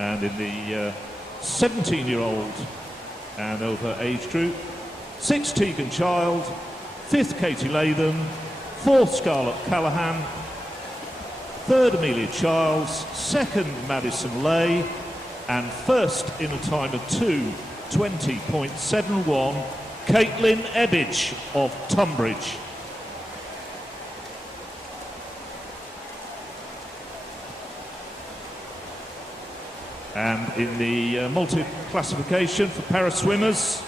And in the 17-year-old and over age group, 6th Tegan Child, 5th Katie Latham, 4th Scarlett Callahan, 3rd Amelia Childs, 2nd Madison Lay, and 1st in a time of 2:20.71, Caitlin Ebbidge of Tunbridge. And in the multi-classification for para-swimmers,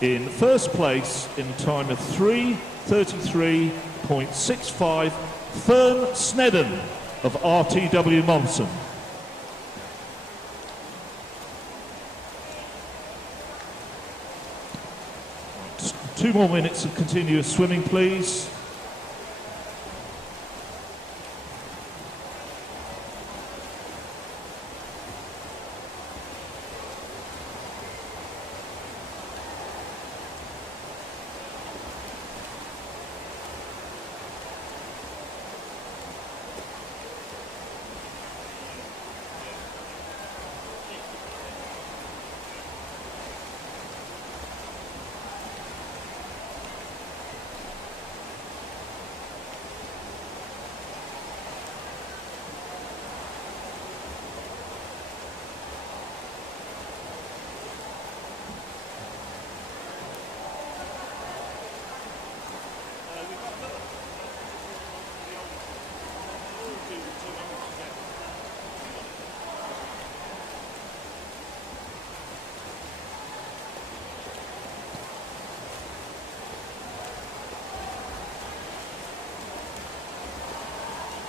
in 1st place in a time of 3:33.65, Fern Snedden of RTW Monson. Just 2 more minutes of continuous swimming, please.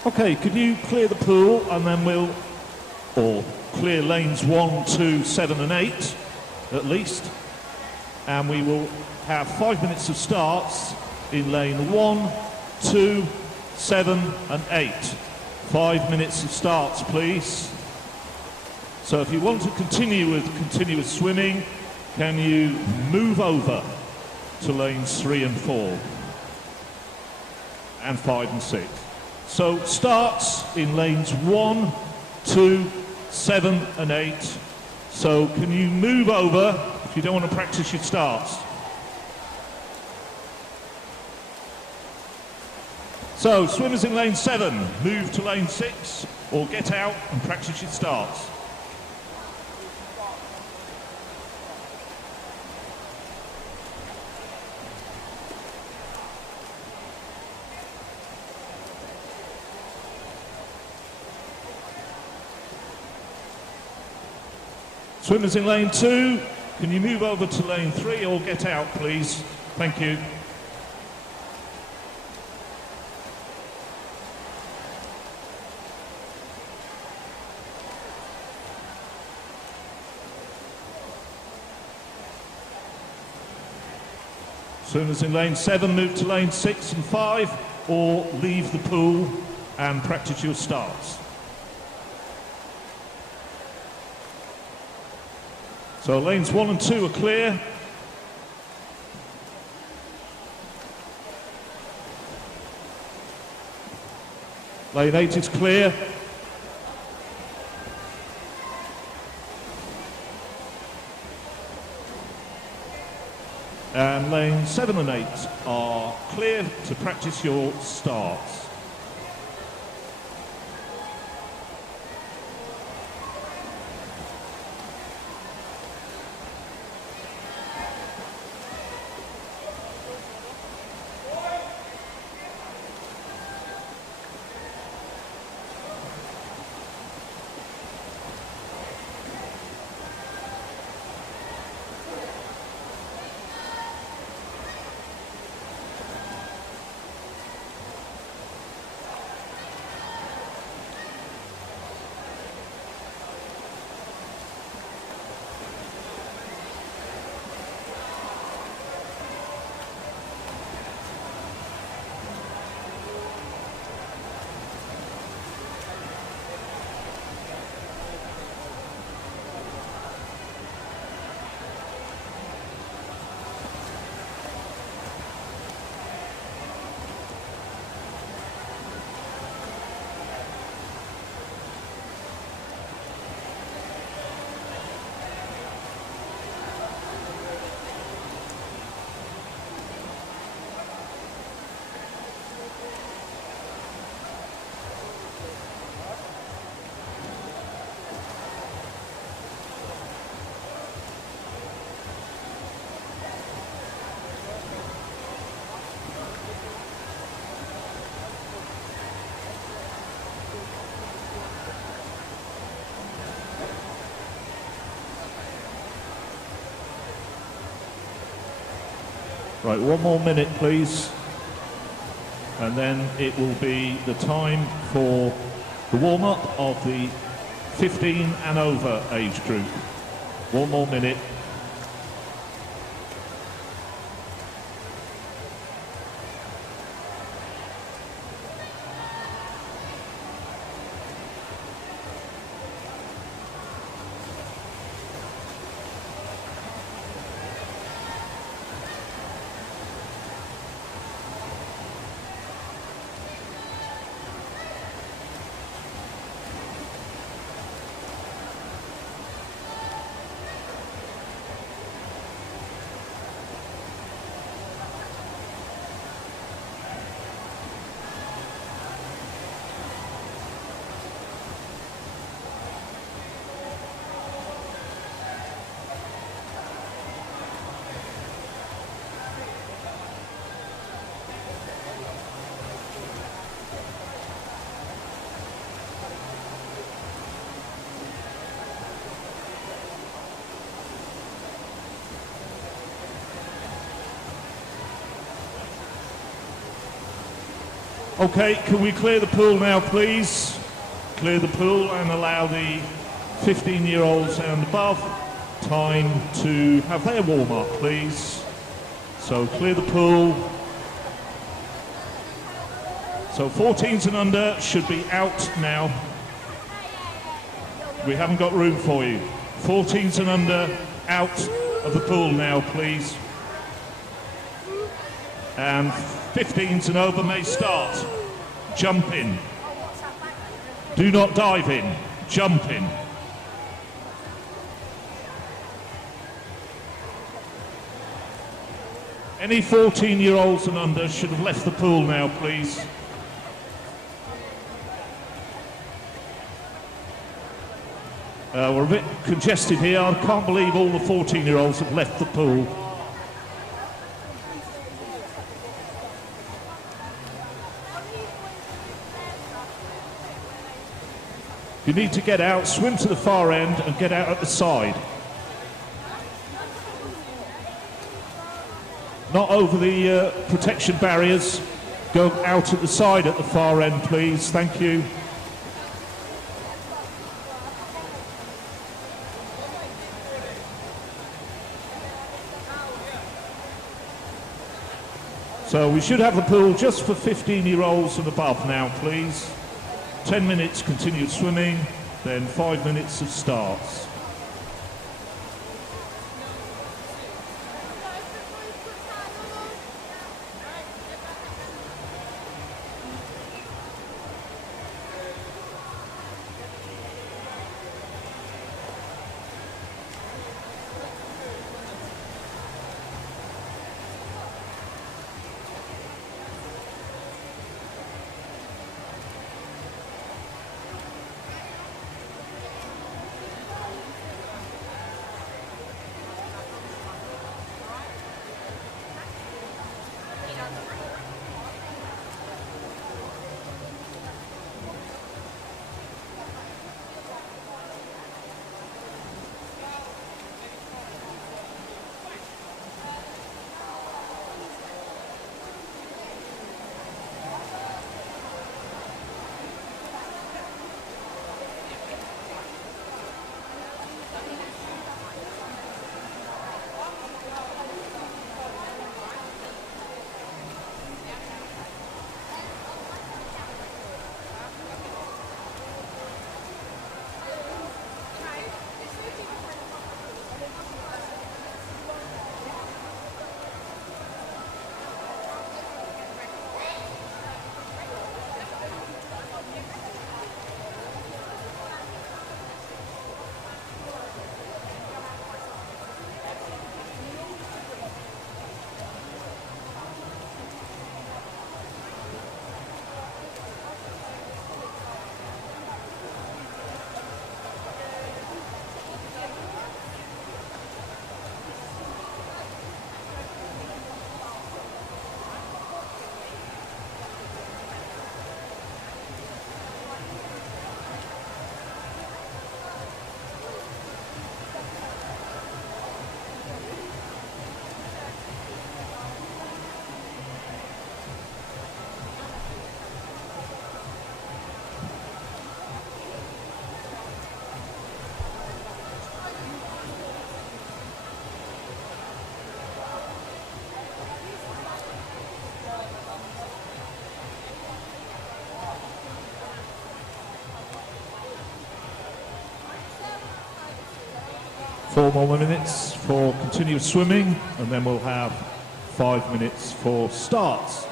Okay, could you clear the pool and then or clear lanes 1, 2, 7 and 8 at least, and we will have 5 minutes of starts in lane 1, 2, 7 and 8. 5 minutes of starts, please. So if you want to continue with continuous swimming, can you move over to lanes 3 and 4 and 5 and 6? So starts in lanes 1, 2, 7 and 8. So can you move over if you don't want to practice your starts? So swimmers in lane 7, move to lane 6 or get out and practice your starts. Swimmers in lane 2, can you move over to lane 3 or get out, please? Thank you. Swimmers in lane 7, move to lane 6 and 5 or leave the pool and practice your starts. So lanes 1 and 2 are clear. Lane 8 is clear. And lanes 7 and 8 are clear to practice your starts. Right, 1 more minute, please. And then it will be the time for the warm-up of the 15 and over age group. 1 more minute. Okay, can we clear the pool now, please? Clear the pool and allow the 15-year-olds and above time to have their warm-up, please. So clear the pool. So 14s and under should be out now. We haven't got room for you. 14s and under out of the pool now, please. And 15s and over may start. Jump in. Do not dive in. Jump in. Any 14-year-olds and under should have left the pool now, please. We're a bit congested here. I can't believe all the 14-year-olds have left the pool. You need to get out, swim to the far end and get out at the side. Not over the protection barriers. Go out at the side at the far end, please. Thank you. So we should have the pool just for 15-year-olds and above now, please. 10 minutes continued swimming, then 5 minutes of starts. 4 more minutes for continuous swimming, and then we'll have 5 minutes for starts.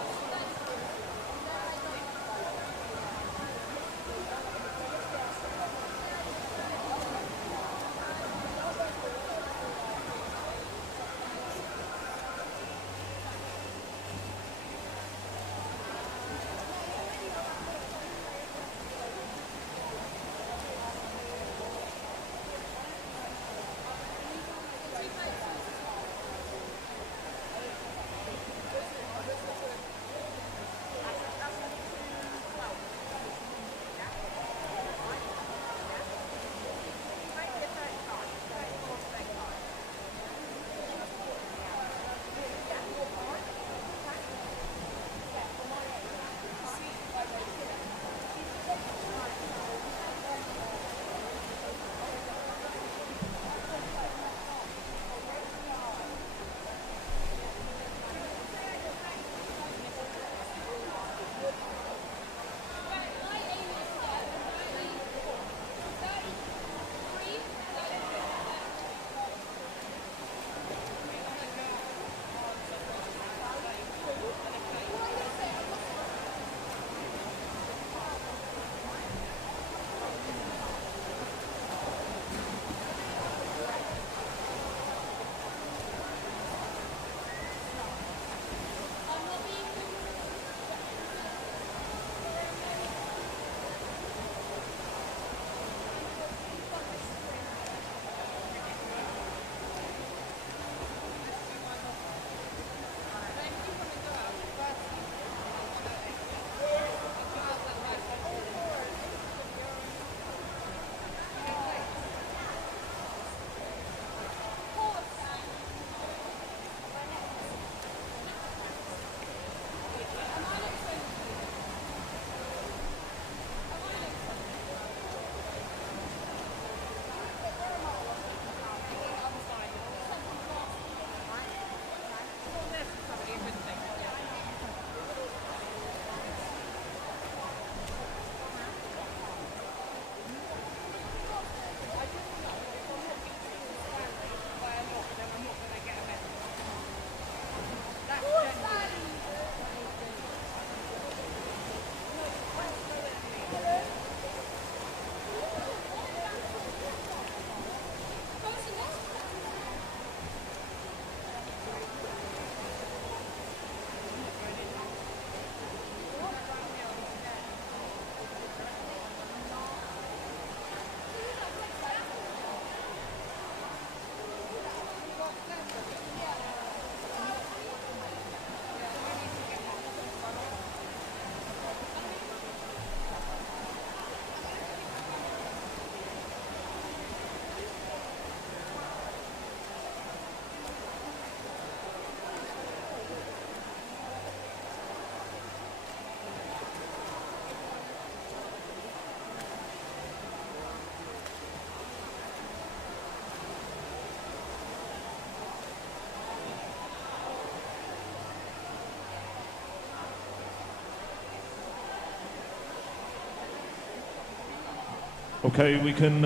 Okay, we can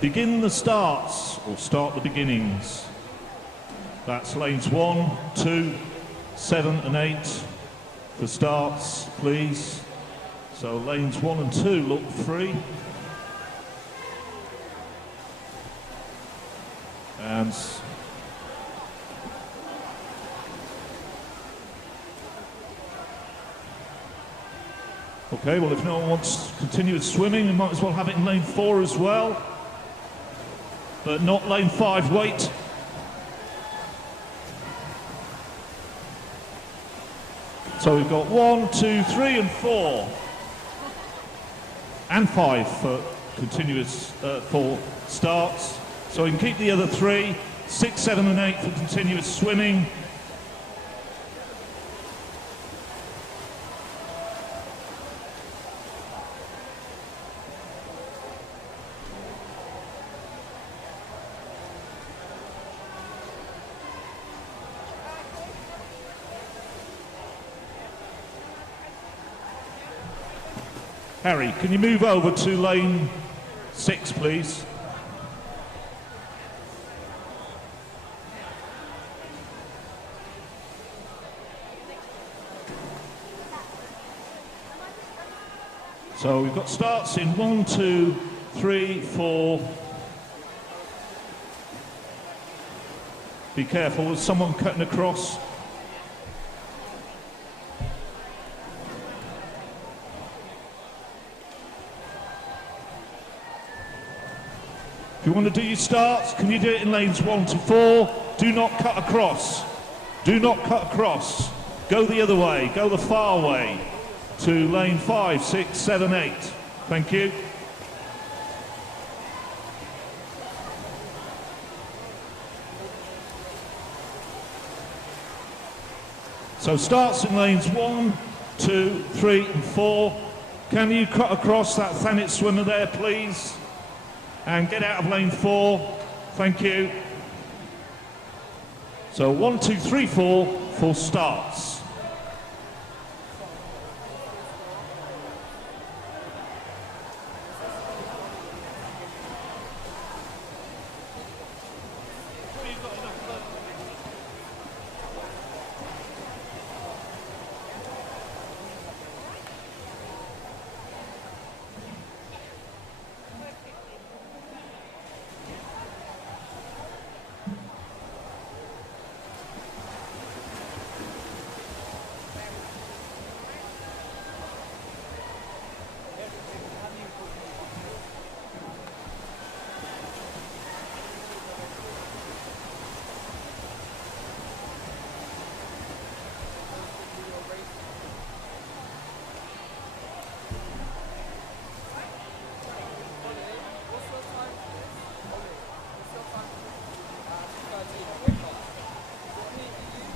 begin the starts, or start the beginnings. That's lanes 1, 2, 7 and 8 for starts, please. So lanes 1 and 2 look free. And okay, well, if no one wants continuous swimming, we might as well have it in lane 4 as well. But not lane 5, wait. So we've got 1, 2, 3 and 4. And 5 for continuous, for starts. So we can keep the other 3, 6, 7 and 8 for continuous swimming. Harry, can you move over to lane 6, please? So we've got starts in 1, 2, 3, 4. Be careful, there's someone cutting across. If you want to do your starts, can you do it in lanes 1 to 4? Do not cut across. Do not cut across. Go the other way, go the far way to lane 5, 6, 7, 8. Thank you. So starts in lanes 1, 2, 3 and 4. Can you cut across that Thanet swimmer there, please? And get out of lane 4. Thank you. So 1, 2, 3, 4 for starts.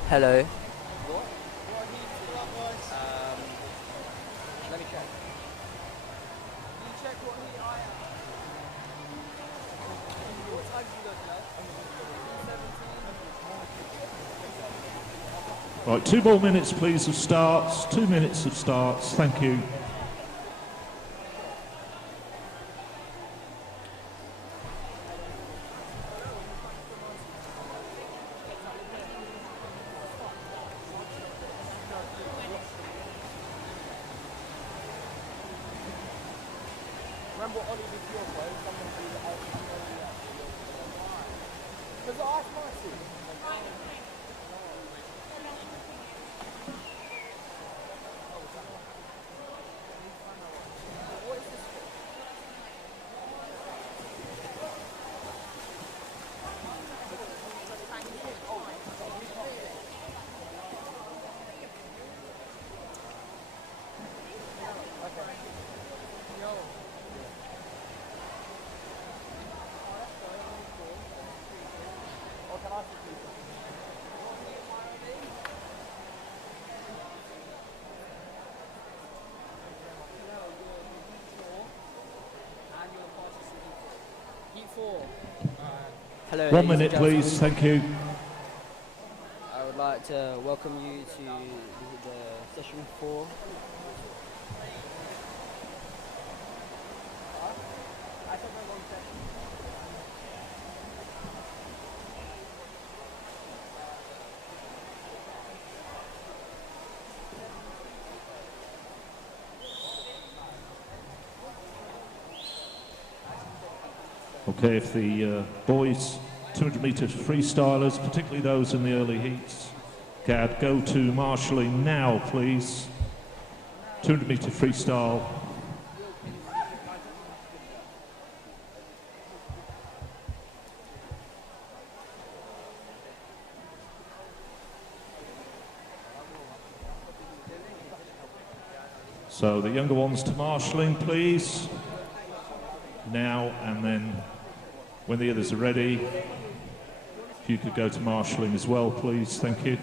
Hello. Let me check. Can you check what heat I am? What time do you look at? Right, 2 more minutes please of starts. 2 minutes of starts, thank you. Remember what Ollie did your way? Someone did it out. Because I asked my team. What is this for? Hello. 1 minute please, thank you. I would like to welcome you to the session 4. Okay, if the boys 200 metre freestylers, particularly those in the early heats, Gad, go to marshalling now please. 200 metre freestyle. So the younger ones to marshalling please. Now and then when the others are ready, if you could go to marshalling as well please, thank you.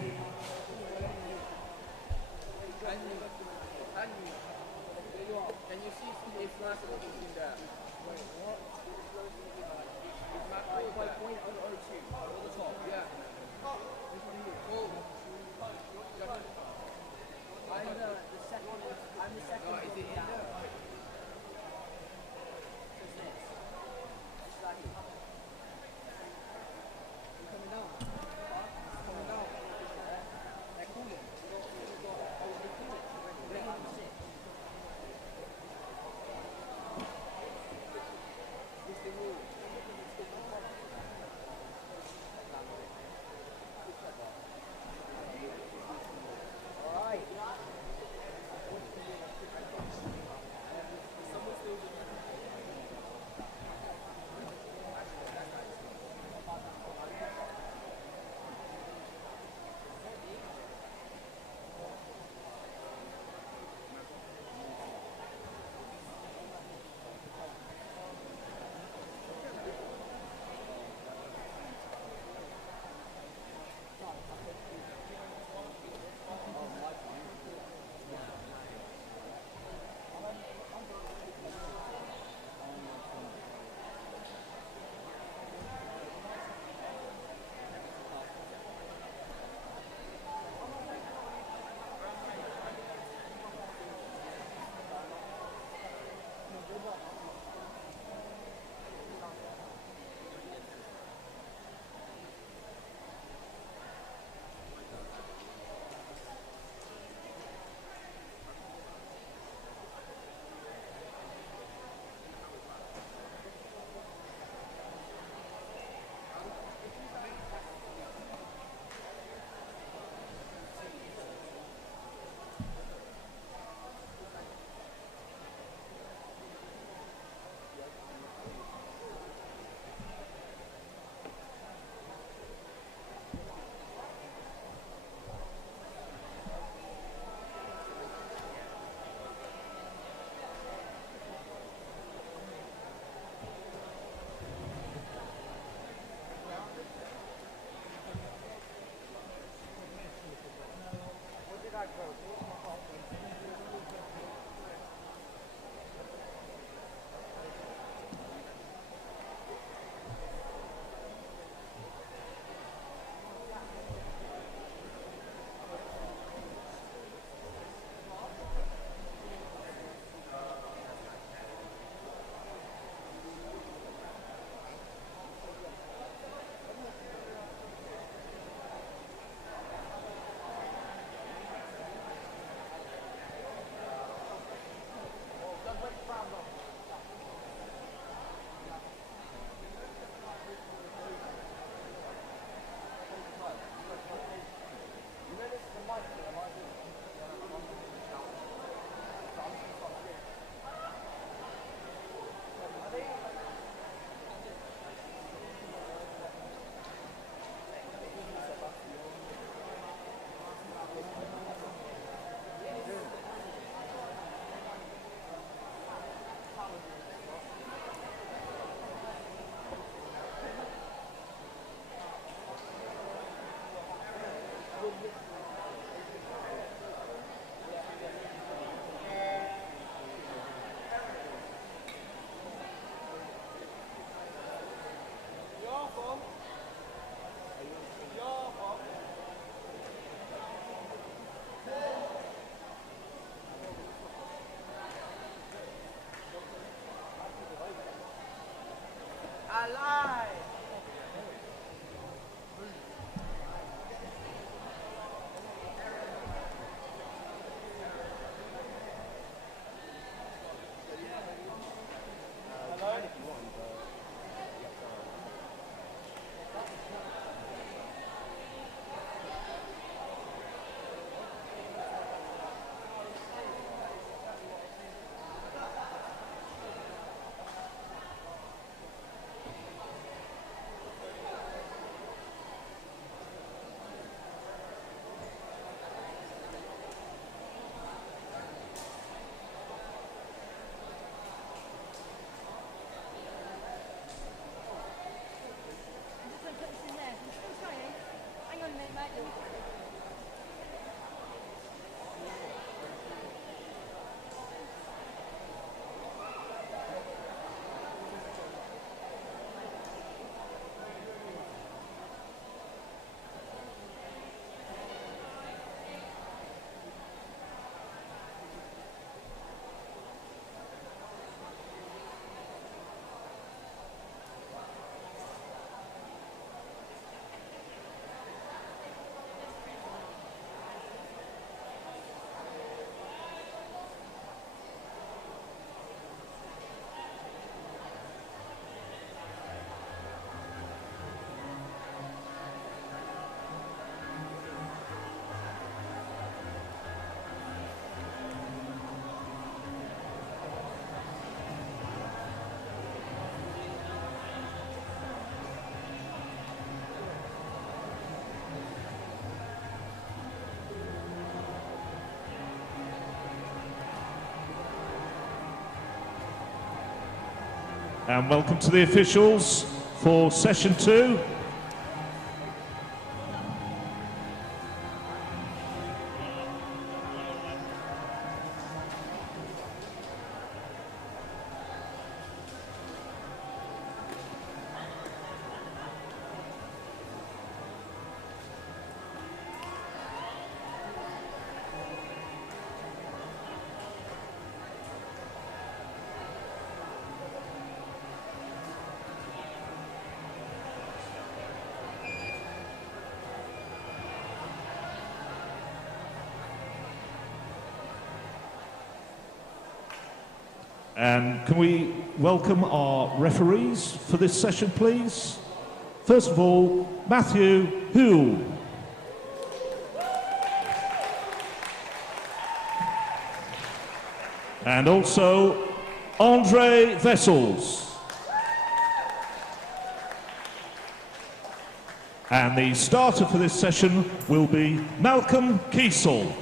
And welcome to the officials for session 2. And can we welcome our referees for this session, please? First of all, Matthew Huell. And also, Andre Vessels. And the starter for this session will be Malcolm Kiesel.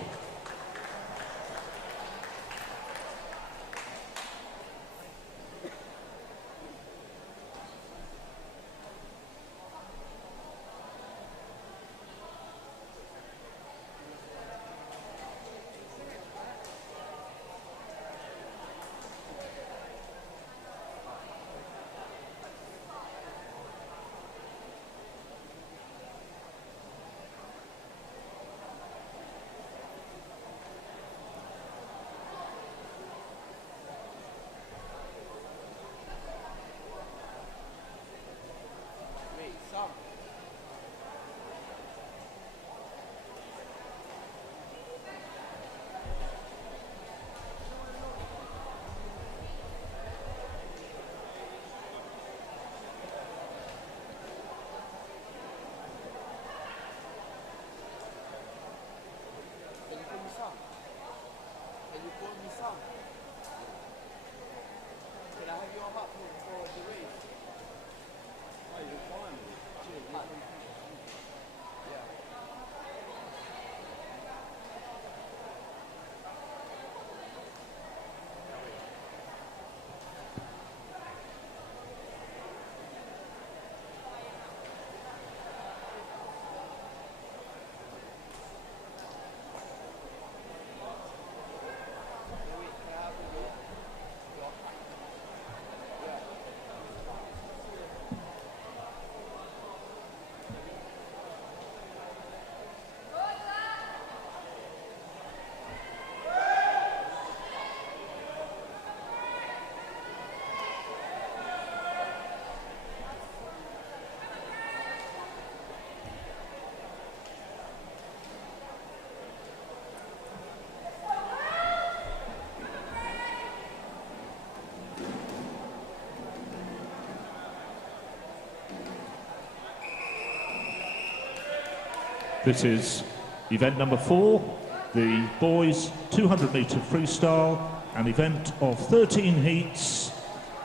This is event number 4, the boys 200 metre freestyle, an event of 13 heats.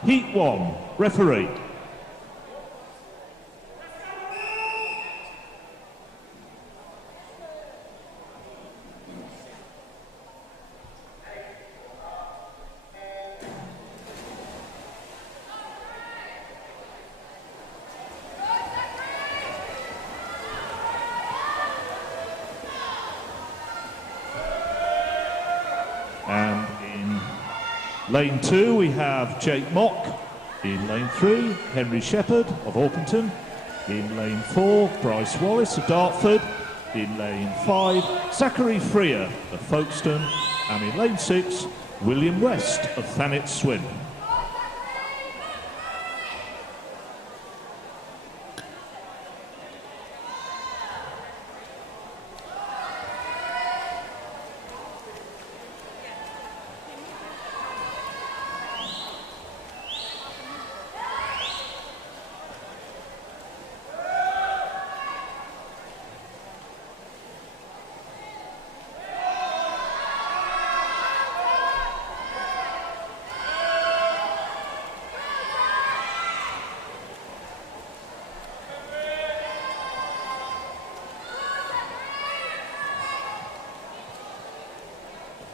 Heat 1, referee. And in lane 2 we have Jake Mock. In lane 3, Henry Shepherd of Orpington. In lane 4, Bryce Wallace of Dartford. In lane 5, Zachary Freer of Folkestone. And in lane 6, William West of Thanet Swin.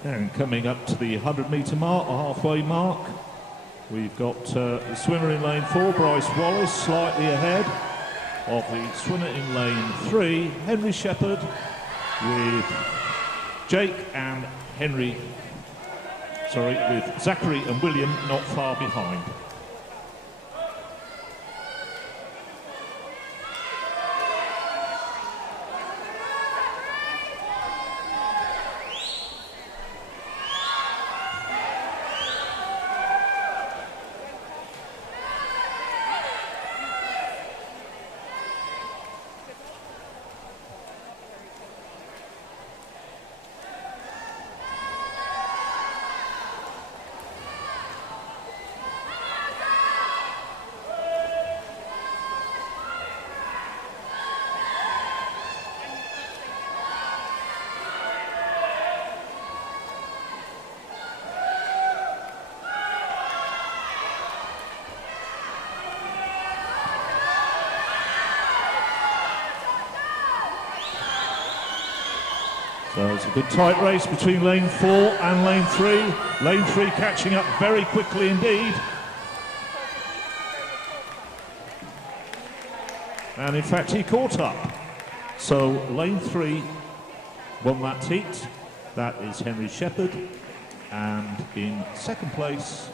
And coming up to the 100 metre mark, or halfway mark, We've got the swimmer in lane 4, Bryce Wallace, slightly ahead of the swimmer in lane 3, Henry Shepherd, with Jake and Henry, with Zachary and William not far behind. So it's a good tight race between lane 4 and lane 3. Lane 3 catching up very quickly indeed. And in fact he caught up. So lane 3 won that heat. That is Henry Shepherd. And in second place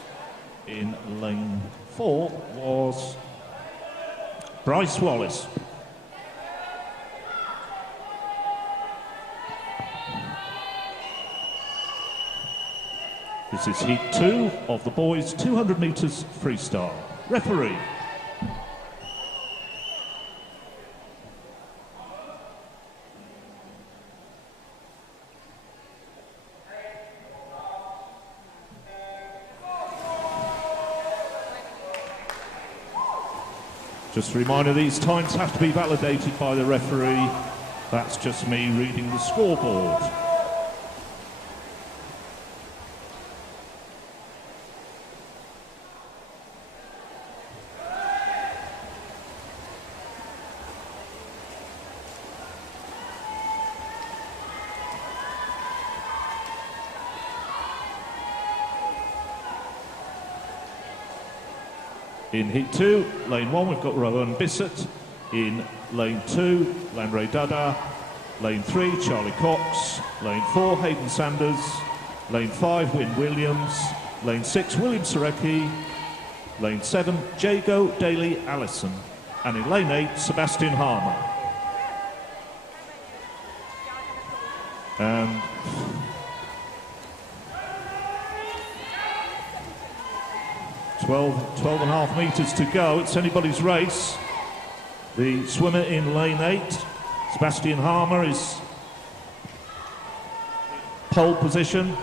in lane 4 was Bryce Wallace. This is heat 2 of the boys 200 metres freestyle. Referee. Just a reminder, these times have to be validated by the referee. That's just me reading the scoreboard. In heat 2, lane 1, we've got Rowan Bissett. In lane 2, Lanray Dada. Lane 3, Charlie Cox. Lane 4, Hayden Sanders. Lane 5, Wyn Williams. Lane 6, William Surecki. Lane 7, Jago Daly Allison. And in lane 8, Sebastian Harmer. And 12 and a half metres to go. It's anybody's race. The swimmer in lane 8, Sebastian Harmer, is pole position.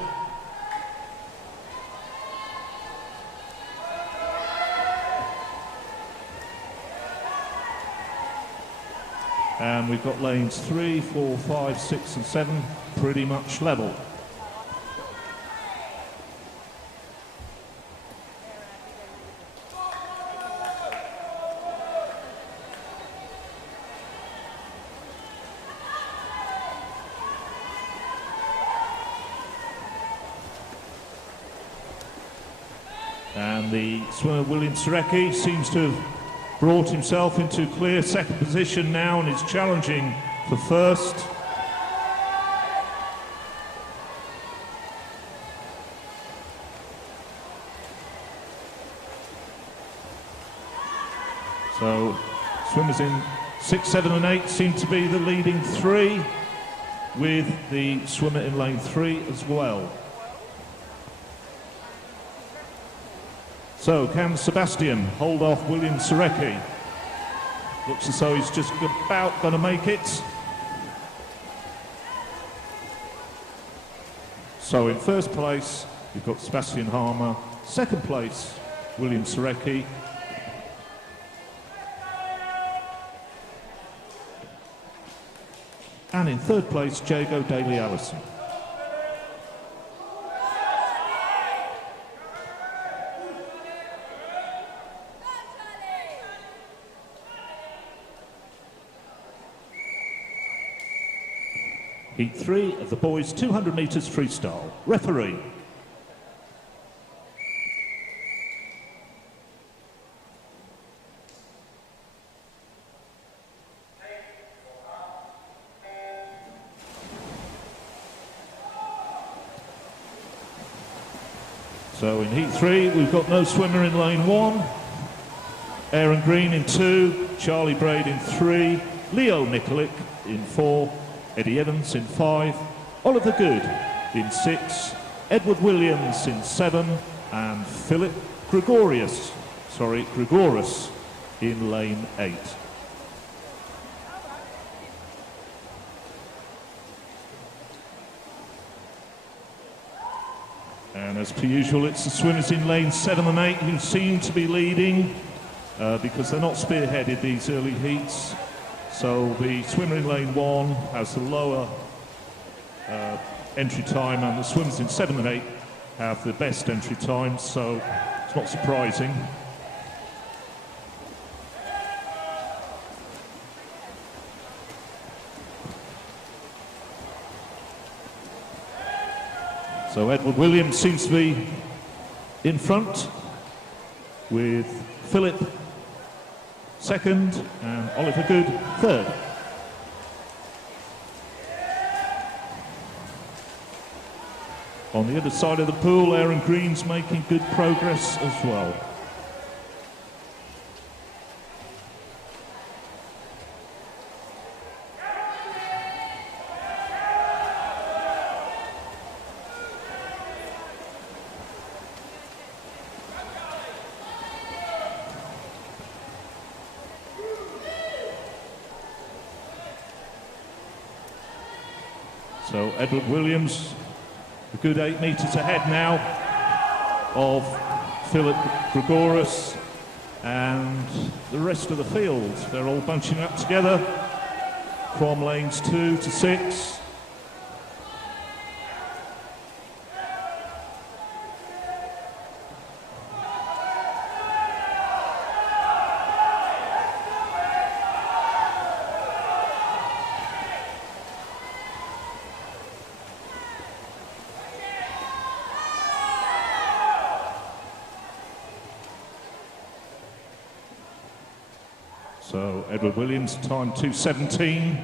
And we've got lanes 3, 4, 5, 6 and 7 pretty much level. And the swimmer William Surecki seems to have brought himself into clear second position now and is challenging for first. So swimmers in 6, 7 and 8 seem to be the leading 3, with the swimmer in lane 3 as well. So can Sebastian hold off William Surecki? Looks as though he's just about going to make it. So in first place, you've got Sebastian Harmer. Second place, William Surecki. And in third place, Jago Daly Allison. Heat 3 of the boys 200 metres freestyle. Referee. So in heat 3, we've got no swimmer in lane 1, Aaron Green in 2, Charlie Braid in 3, Leo Nikolic in 4, Eddie Evans in 5, Oliver Good in 6, Edward Williams in 7, and Philip Gregoris in lane 8. And as per usual, it's the swimmers in lane 7 and 8 who seem to be leading because they're not spearheaded these early heats. So the swimmer in lane 1 has the lower entry time, and the swimmers in 7 and 8 have the best entry time, so it's not surprising. So Edward Williams seems to be in front, with Philip second and Oliver Good third. On the other side of the pool, Aaron Green's making good progress as well. So Edward Williams, a good 8 metres ahead now of Philip Gregoris and the rest of the field. They're all bunching up together from lanes 2 to 6. So Edward Williams, time 2:17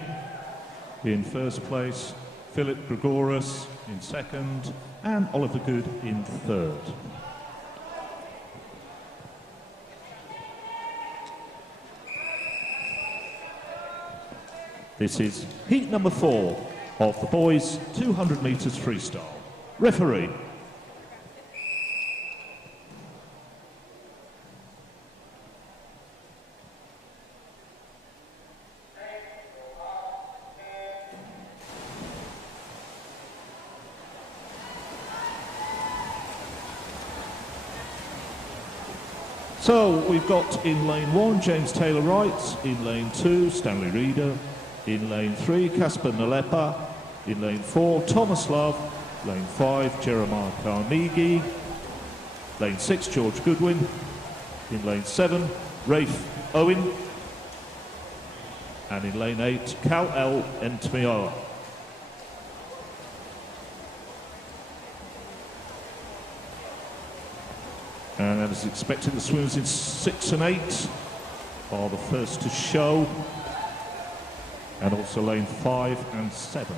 in first place, Philip Gregoris in second, and Oliver Good in third. This is heat number 4 of the boys 200 metres freestyle. Referee. So we've got in lane 1, James Taylor Wright, in lane 2, Stanley Reeder, in lane 3, Casper Nalepa, in lane 4, Thomas Love, lane 5, Jeremiah Carnegie, lane 6, George Goodwin, in lane 7, Rafe Owen, and in lane 8, Cal L. Entmioa. And as expected, the swimmers in 6 and 8 are the first to show, and also lane 5 and 7.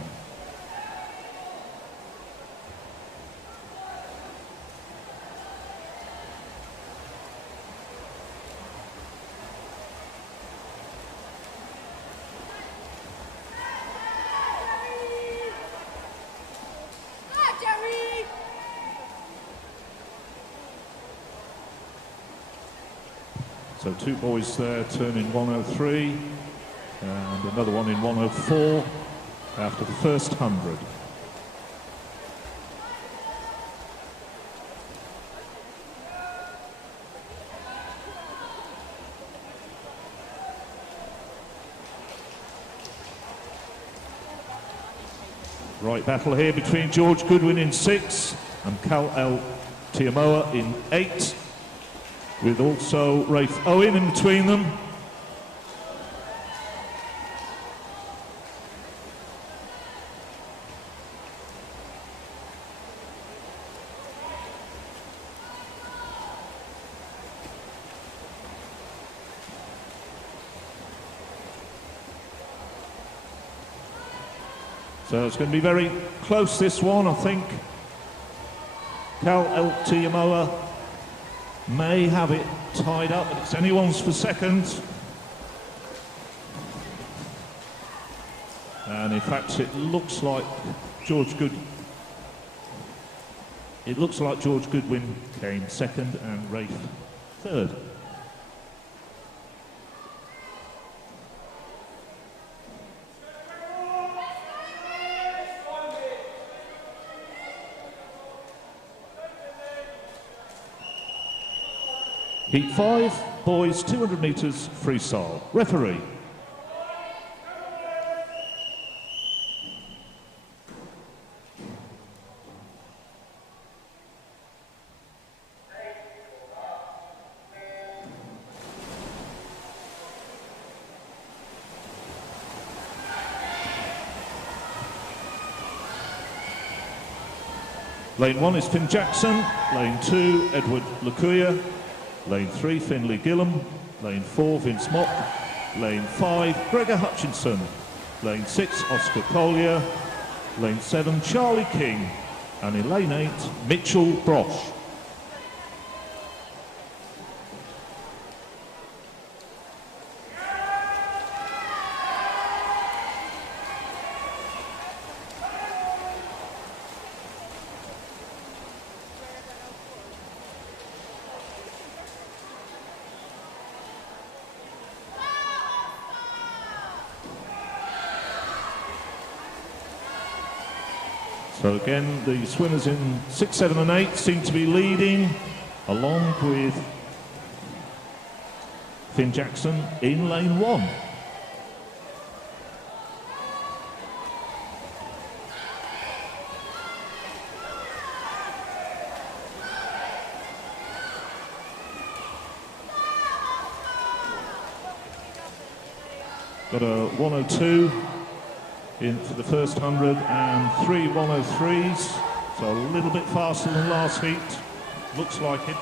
So 2 boys there turning 103 and another one in 104 after the first 100. Right battle here between George Goodwin in 6 and Cal L. Tiamoa in 8. With also Rafe Owen in between them. So it's going to be very close, this one, I think. Cal El Tiamoa may have it tied up, but it's anyone's for second. And in fact, it looks like George Goodwin came second and Rafe third. Heat 5, boys 200 metres freestyle. Referee. Lane 1 is Finn Jackson, lane 2 Edward Lukuya, lane 3 Finley Gillum, lane 4 Vince Mock, lane 5 Gregor Hutchinson, lane 6 Oscar Collier, lane 7 Charlie King, and in lane 8 Mitchell Brosh. So again, the swimmers in 6, 7 and 8 seem to be leading, along with Finn Jackson in lane 1. Got a 102 in for the first 100 and 3 103s, so a little bit faster than last heat, looks like it.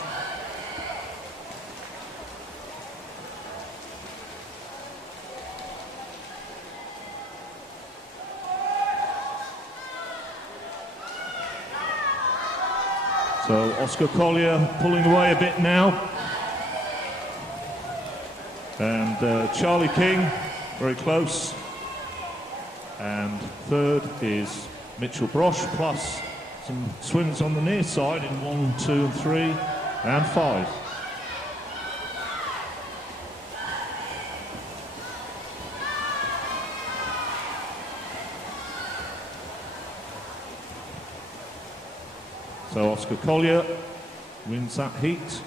So Oscar Collier pulling away a bit now, and Charlie King very close. And third is Mitchell Brosh, plus some swims on the near side in 1, 2 and 3 and 5. So Oscar Collier wins that heat.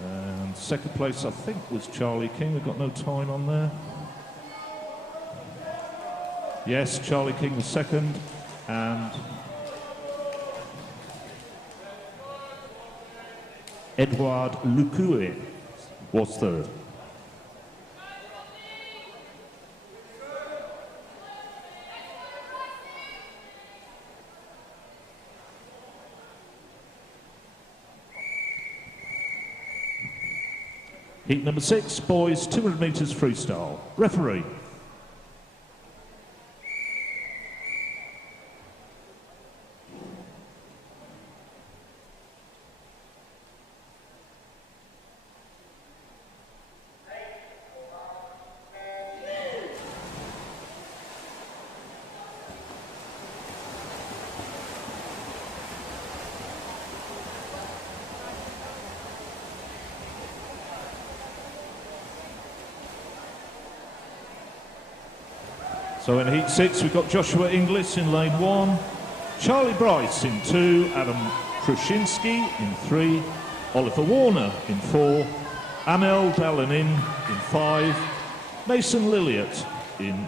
And second place, I think, was Charlie King. We've got no time on there. Yes, Charlie King was second, and Edward Lukuya was third. Heat number 6, boys 200 metres freestyle. Referee. So in heat 6, we've got Joshua Inglis in lane 1, Charlie Bryce in 2, Adam Krushinski in 3, Oliver Warner in 4, Amel Dalanin in 5, Mason Lilliot in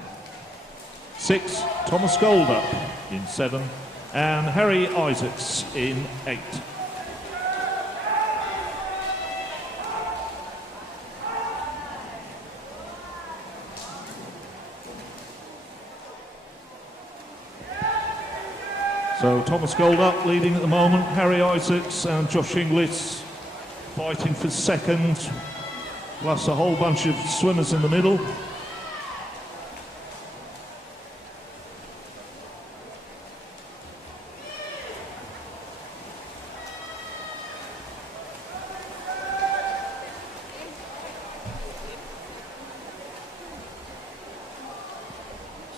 6, Thomas Goldup in 7, and Harry Isaacs in 8. So Thomas Goldup leading at the moment, Harry Isaacs and Josh Inglis fighting for second, plus a whole bunch of swimmers in the middle.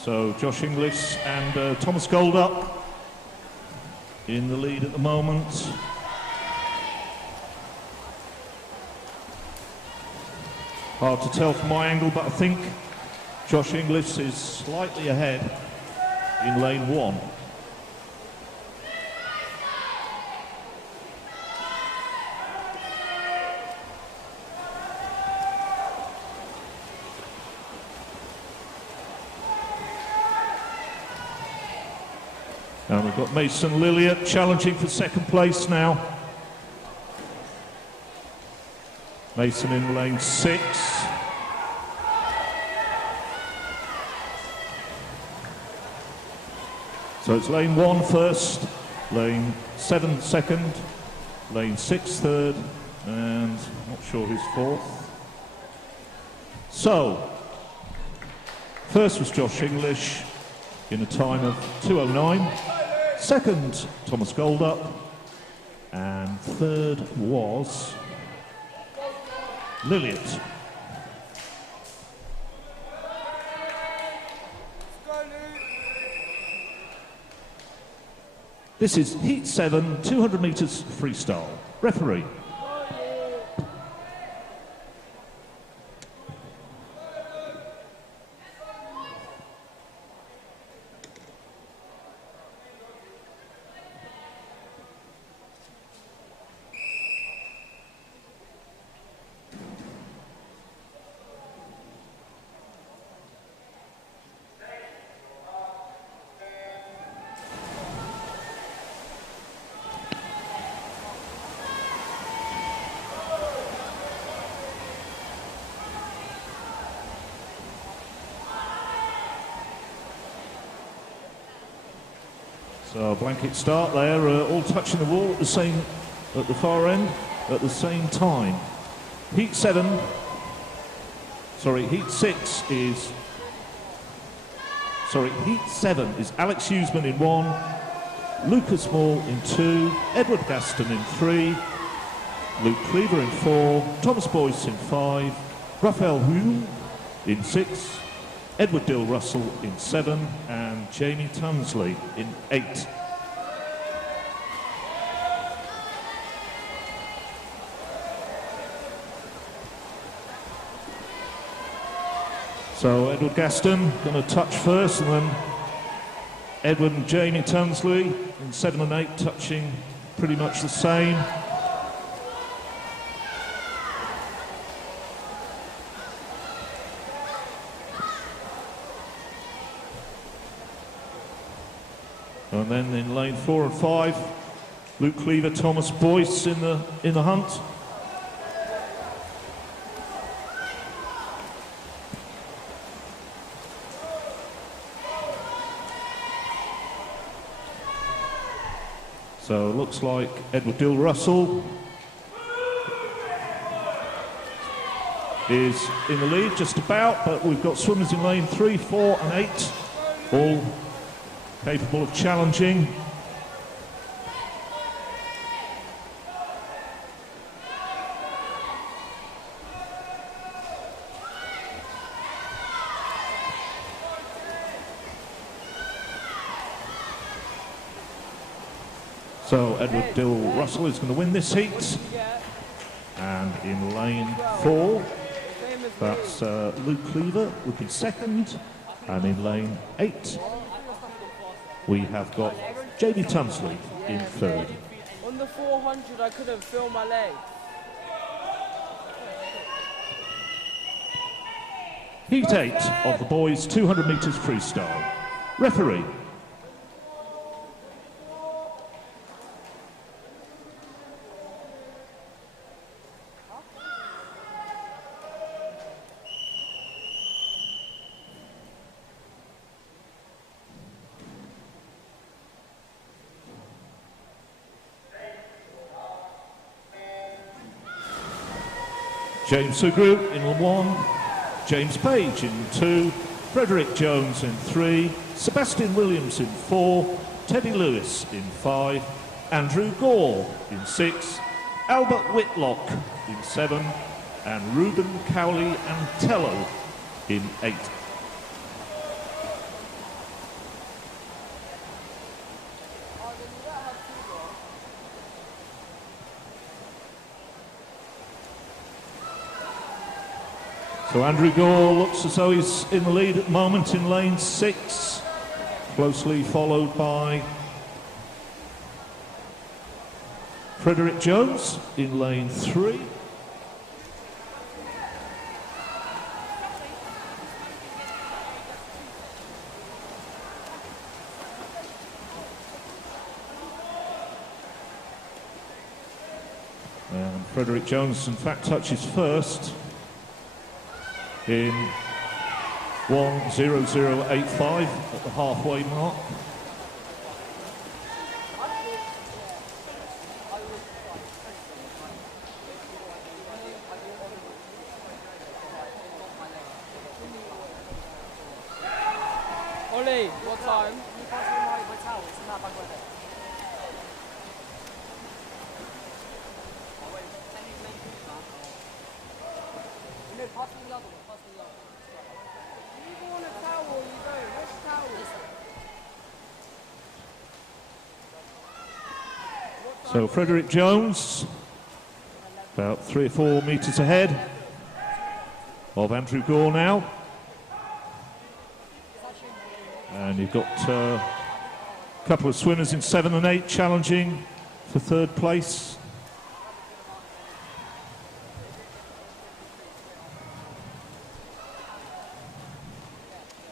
So Josh Inglis and Thomas Goldup in the lead at the moment. Hard to tell from my angle, but I think Josh Inglis is slightly ahead in lane 1. And we've got Mason Lilliot challenging for second place now. Mason in lane 6. So it's lane 1 first, lane 7 second, lane 6 third, and not sure who's fourth. So, first was Josh English in a time of 2:09. Second, Thomas Goldup, and third was Lilliot. This is heat 7, 200 meters freestyle. Referee. So blanket start there, all touching the wall at the far end at the same time. Heat 6 is Alex Huseman in 1, Lucas Moore in 2, Edward Gaston in 3, Luke Cleaver in 4, Thomas Boyce in 5, Raphael Hume in 6, Edward Dill Russell in 7, and Jamie Tunsley in 8. So Edward Gaston going to touch first, and then Edward and Jamie Tunsley in 7 and 8 touching pretty much the same. And then in lane 4 and 5, Luke Cleaver, Thomas Boyce in the hunt. So it looks like Edward Dill Russell is in the lead just about, but we've got swimmers in lane 3, 4 and 8, all capable of challenging. So Edward Dill Russell is going to win this heat. And in lane 4, that's Luke Cleaver would be second. And in lane 8, we have got Jamie Tunsley in third. On the 400, I couldn't feel my legs. Heat 8 of the boys 200 meters freestyle. Referee. James Sugru in 1, James Page in 2, Frederick Jones in 3, Sebastian Williams in 4, Teddy Lewis in 5, Andrew Gore in 6, Albert Whitlock in 7, and Ruben Cowley and Tello in 8. So Andrew Gore looks as though he's in the lead at the moment in lane 6, closely followed by Frederick Jones in lane 3. And Frederick Jones, in fact, touches first in 1:00:85 at the halfway mark. Ollie, what time? You pass me my towel, it's in that bag right there. No, pass me the other one, pass me the other one. You want a towel or you don't? Where's the towel? So Frederick Jones, about 3 or 4 metres ahead of Andrew Gore now. And you've got a couple of swimmers in 7 and 8 challenging for 3rd place.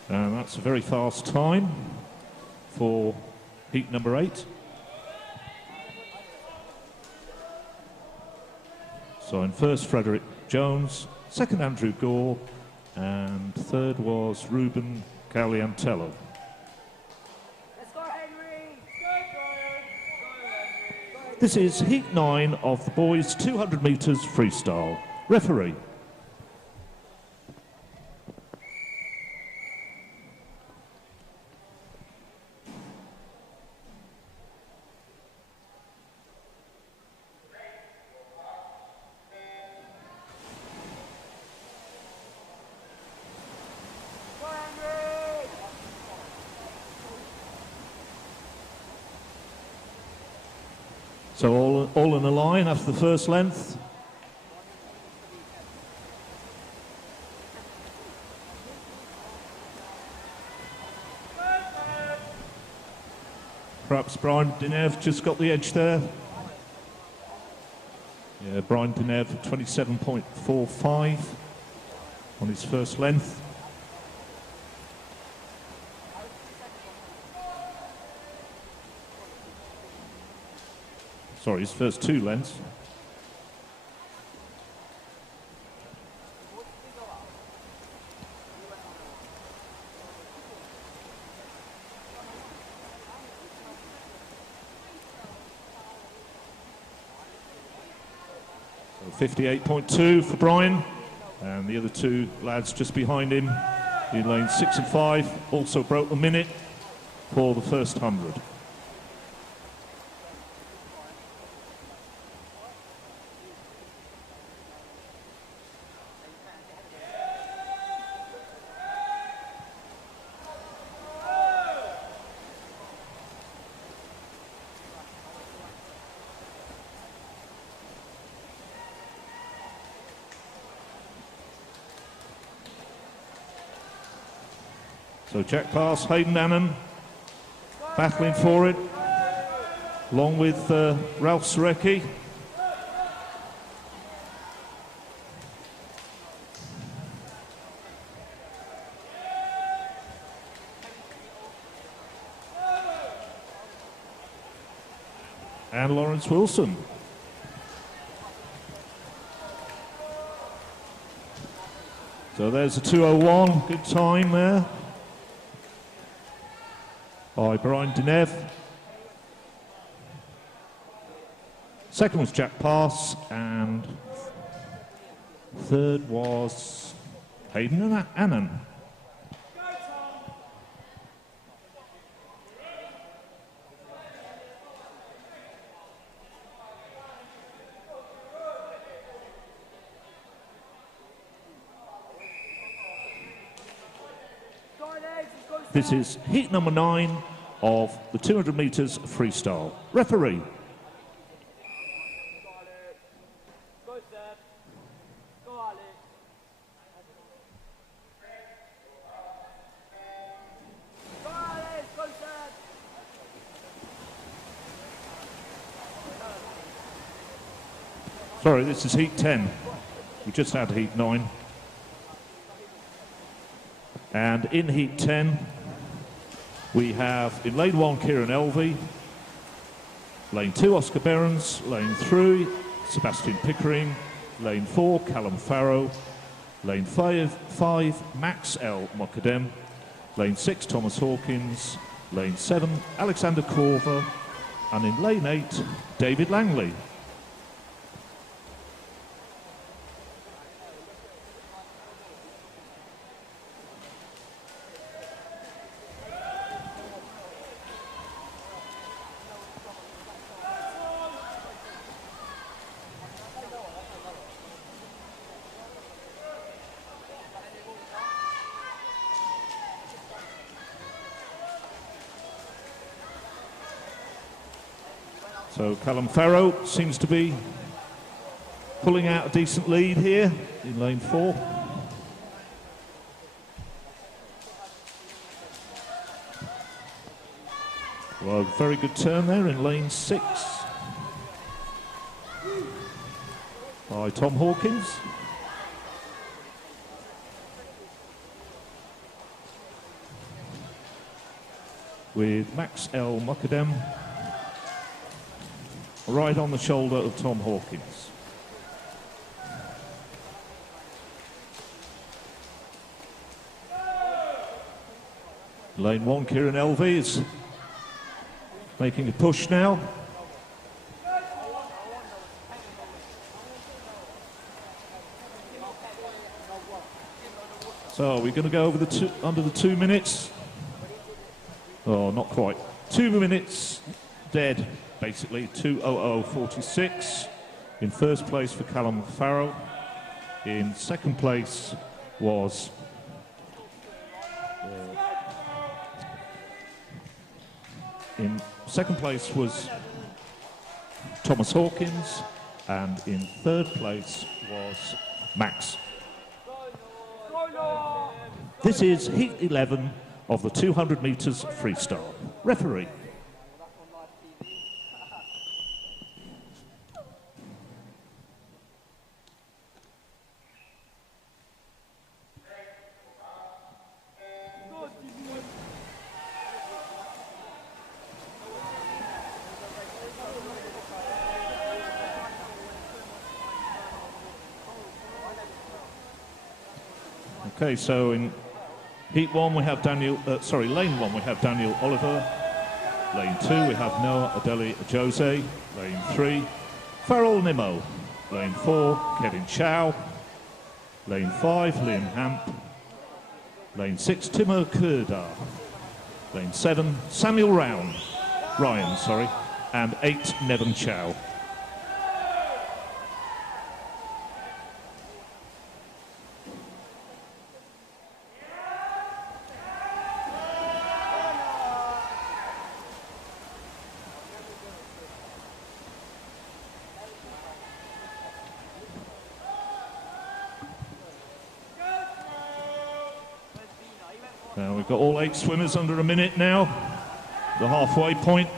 And that's a very fast time for heat number 8. So in first, Frederick Jones, second, Andrew Gore, and third was Ruben Galliantello. Let's go, Henry! Go, Brian! Go, Henry! This is heat 9 of the boys 200 metres freestyle. Referee. So all in a line after the first length. Perhaps Brian Dinev just got the edge there. Yeah, Brian Dinev 27.45 on his first length. Sorry, his first 2 lengths. So 58.2 for Brian, and the other 2 lads just behind him in lanes 6 and 5 also broke the minute for the first 100. So Jack Pass, Hayden Annan battling for it, along with Ralph Sorecki. And Lawrence Wilson. So there's a 2:01, good time there by Brian Dinev. Second was Jack Pass, and third was Hayden Annan. This is heat number 9 of the 200 metres freestyle. Referee. Go, Seb. Go, Alex. Sorry, this is heat 10. We just had heat 9. And in heat 10, we have in lane 1, Kieran Elvey, lane 2, Oscar Behrens, lane 3, Sebastian Pickering, lane 4, Callum Farrow, lane 5, Max L. Mokadem, lane 6, Thomas Hawkins, lane 7, Alexander Corver, and in lane 8, David Langley. So Callum Farrow seems to be pulling out a decent lead here in lane 4. Well, very good turn there in lane 6 by Tom Hawkins. With Max L. Mokadem right on the shoulder of Tom Hawkins. Lane 1, Kieran Elvey is making a push now. So we're going to go over under the 2 minutes. Oh, not quite. 2 minutes dead. Basically, 2:00:46. In first place for Callum Farrow. In second place was Thomas Hawkins, and in third place was Max. This is heat 11 of the 200 meters freestyle. Referee. Okay, so in heat 1 we have lane 1 we have Daniel Oliver. Lane 2 we have Noah Adeli Jose. Lane 3, Farrell Nimmo. Lane 4, Kevin Chow. Lane 5, Liam Hamp. Lane 6, Timur Kurdar. Lane 7, Samuel Ryan, and 8, Nevin Chow. Now we've got all 8 swimmers under a minute now, the halfway point.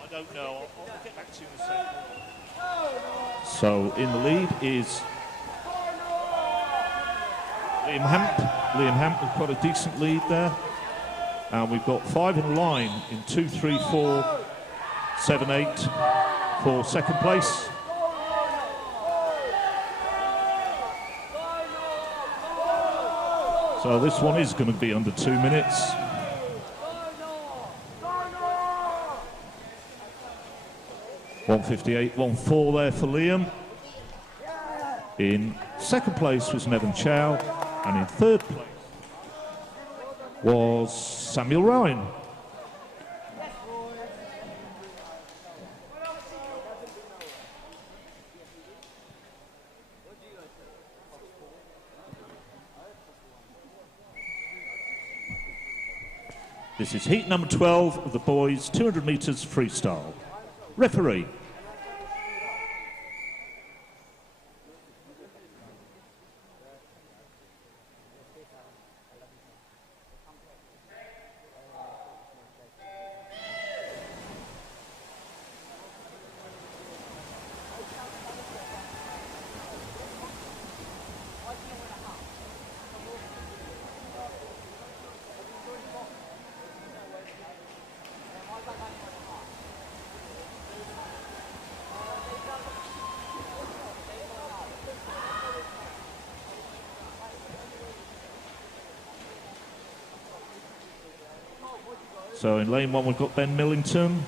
I don't know. I'll get back to you in a second. So in the lead is Liam Hamp. Liam Hamp has got a decent lead there. And we've got 5 in line in 2, 3, 4, 7, 8 for second place. So this one is going to be under 2 minutes. 1:58, 1:04 there for Liam. In second place was Nevin Chow, and in third place was Samuel Ryan. This is heat number 12 of the boys 200 metres freestyle. Referee. So in lane 1 we've got Ben Millington,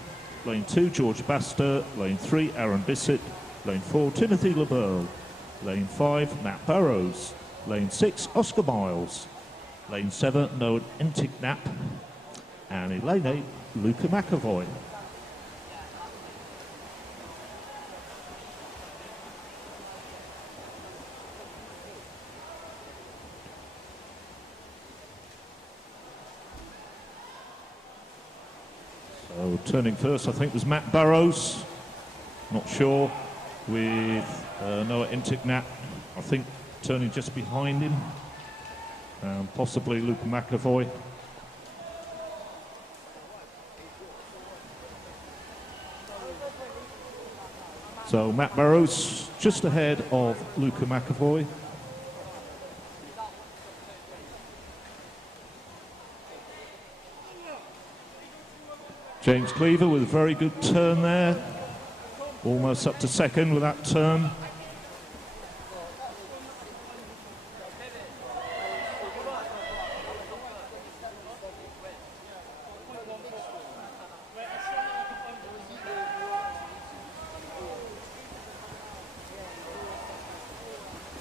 lane 2 George Baster, lane 3 Aaron Bissett, lane 4 Timothy LeBeau, lane 5 Matt Burrows, lane 6 Oscar Miles, lane 7 Noah Entignap, and in lane 8 Luca McAvoy. So turning first, I think, was Matt Burrows. Not sure. With Noah Entignap, I think, turning just behind him. Possibly Luke McAvoy. So Matt Burrows just ahead of Luca McAvoy. James Cleaver with a very good turn there, almost up to second with that turn.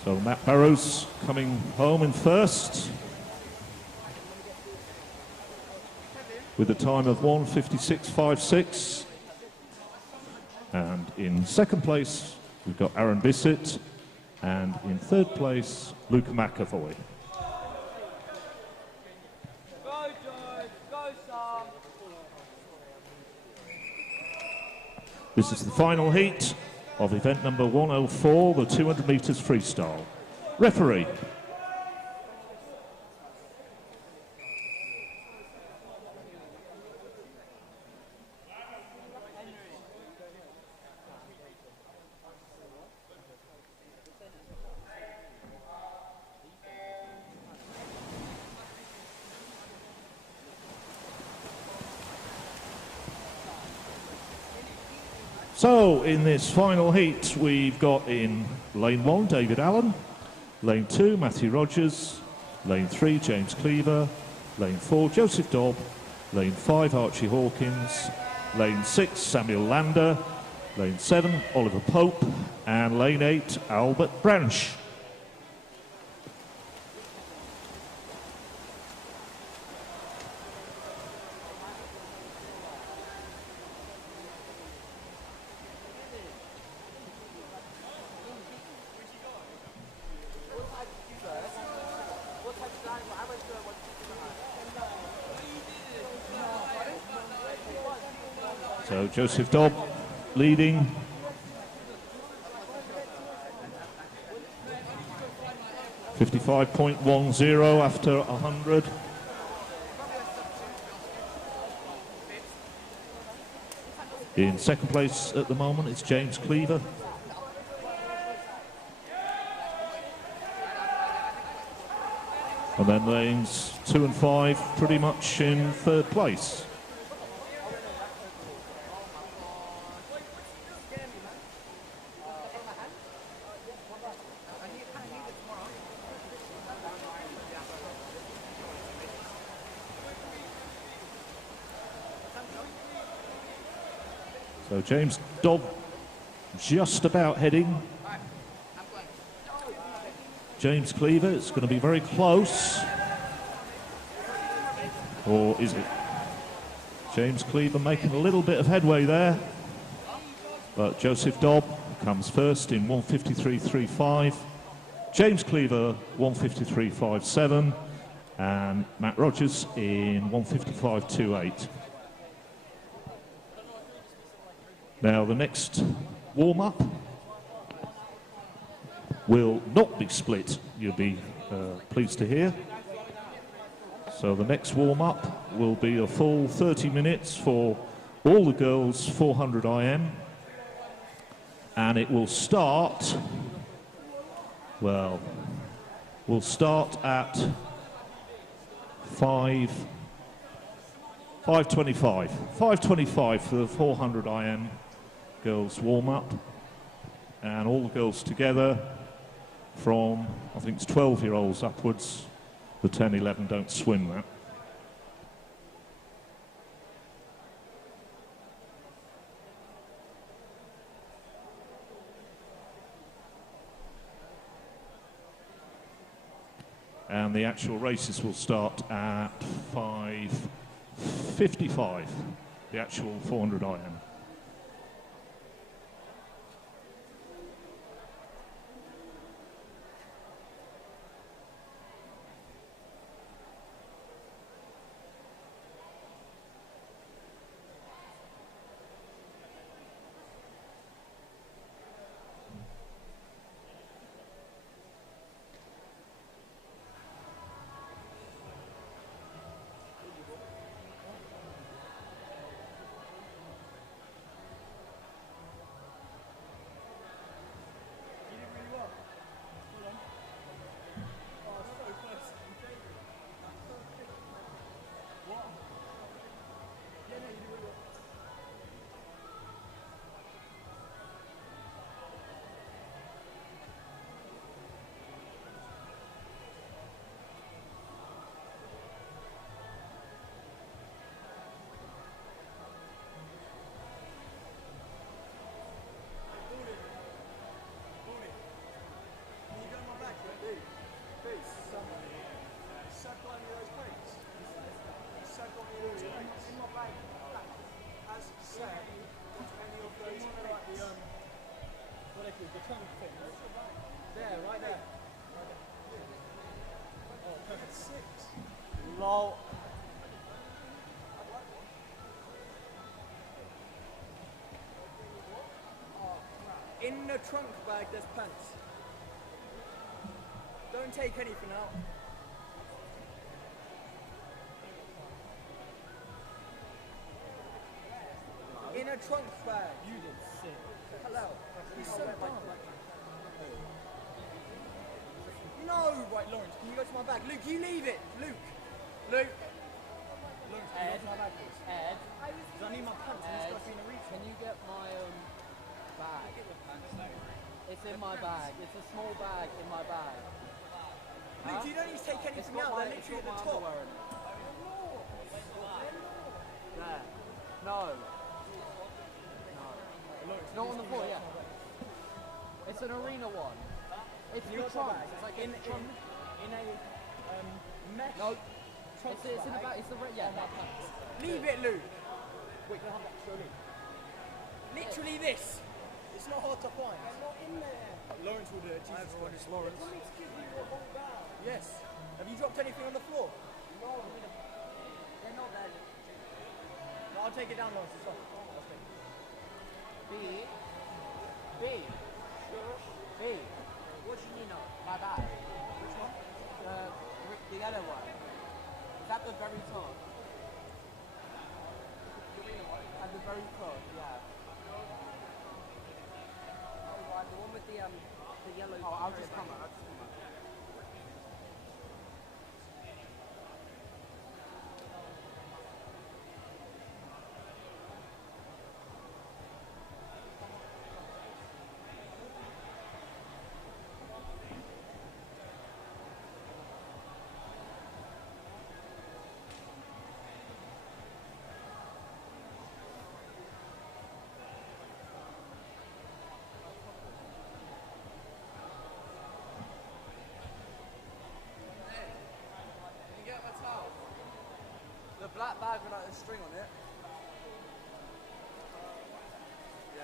So Matt Burrows coming home in first, with a time of 1:56.56. And in second place, we've got Aaron Bissett. And in third place, Luke McAvoy. Go, George. Go, Sam. This is the final heat of event number 104, the 200 metres freestyle. Referee. So in this final heat, we've got in lane 1 David Allen, lane 2 Matthew Rogers, lane 3 James Cleaver, lane 4 Joseph Dobb, lane 5 Archie Hawkins, lane 6 Samuel Lander, lane 7 Oliver Pope, and lane 8 Albert Branch. So Joseph Dobb leading. .50 after 100. In second place at the moment it's James Cleaver. And then lanes 2 and 5 pretty much in third place. So James Dobb just about heading. James Cleaver, it's going to be very close. Or is it? James Cleaver making a little bit of headway there. But Joseph Dobb comes first in 1:53.35. James Cleaver 1:53.57. and Matt Rogers in 1:55.28. Now the next warm-up will not be split, you'll be pleased to hear. So the next warm-up will be a full 30 minutes for all the girls 400 IM, and it will start, well, we'll start at 5:25. 5:25 for the 400 IM girls warm-up, and all the girls together from, I think it's 12-year-olds upwards. The 10-11 don't swim that. And the actual races will start at 5:55, the actual 400 IM. There, right there. Oh, perfect. 6. Lol. In the trunk bag, there's pants. Don't take anything out. In a trunk bag. You did sick. Hello. He's so dumb. No! Right, Lawrence, can you go to my bag? Luke, you leave it! Luke! Luke! Lawrence, can you go to my bag, please? Ed, Because I need my pants and this guy's being a reach. can you get my bag? It's in my bag. It's a small bag in my bag. Luke, you don't need to take It's anything got out, my, they're it's literally got at my the top. underwear in it. There. No. Lawrence, Not on the floor, yeah. It's an arena one. It's Can you the go to my trunk. bag? It's like in a trunk. a mesh No. trunk It's in the back. It's the yeah. That pants. Leave it, Luke. Wait, can I have that slowly? Literally this. It's not hard to find. They're not in there. Lawrence will do it. Jesus Christ, Lawrence. Yes. Have you dropped anything on the floor? No. They're not there. No, I'll take it down, Lawrence. It's off. B. What do you need now? My bag. Which one? The yellow one. It's at the very top. At the very top, yeah. Oh, right, the one with the yellow. Oh, I'll just come out. The black bag with like a string on it. Yeah.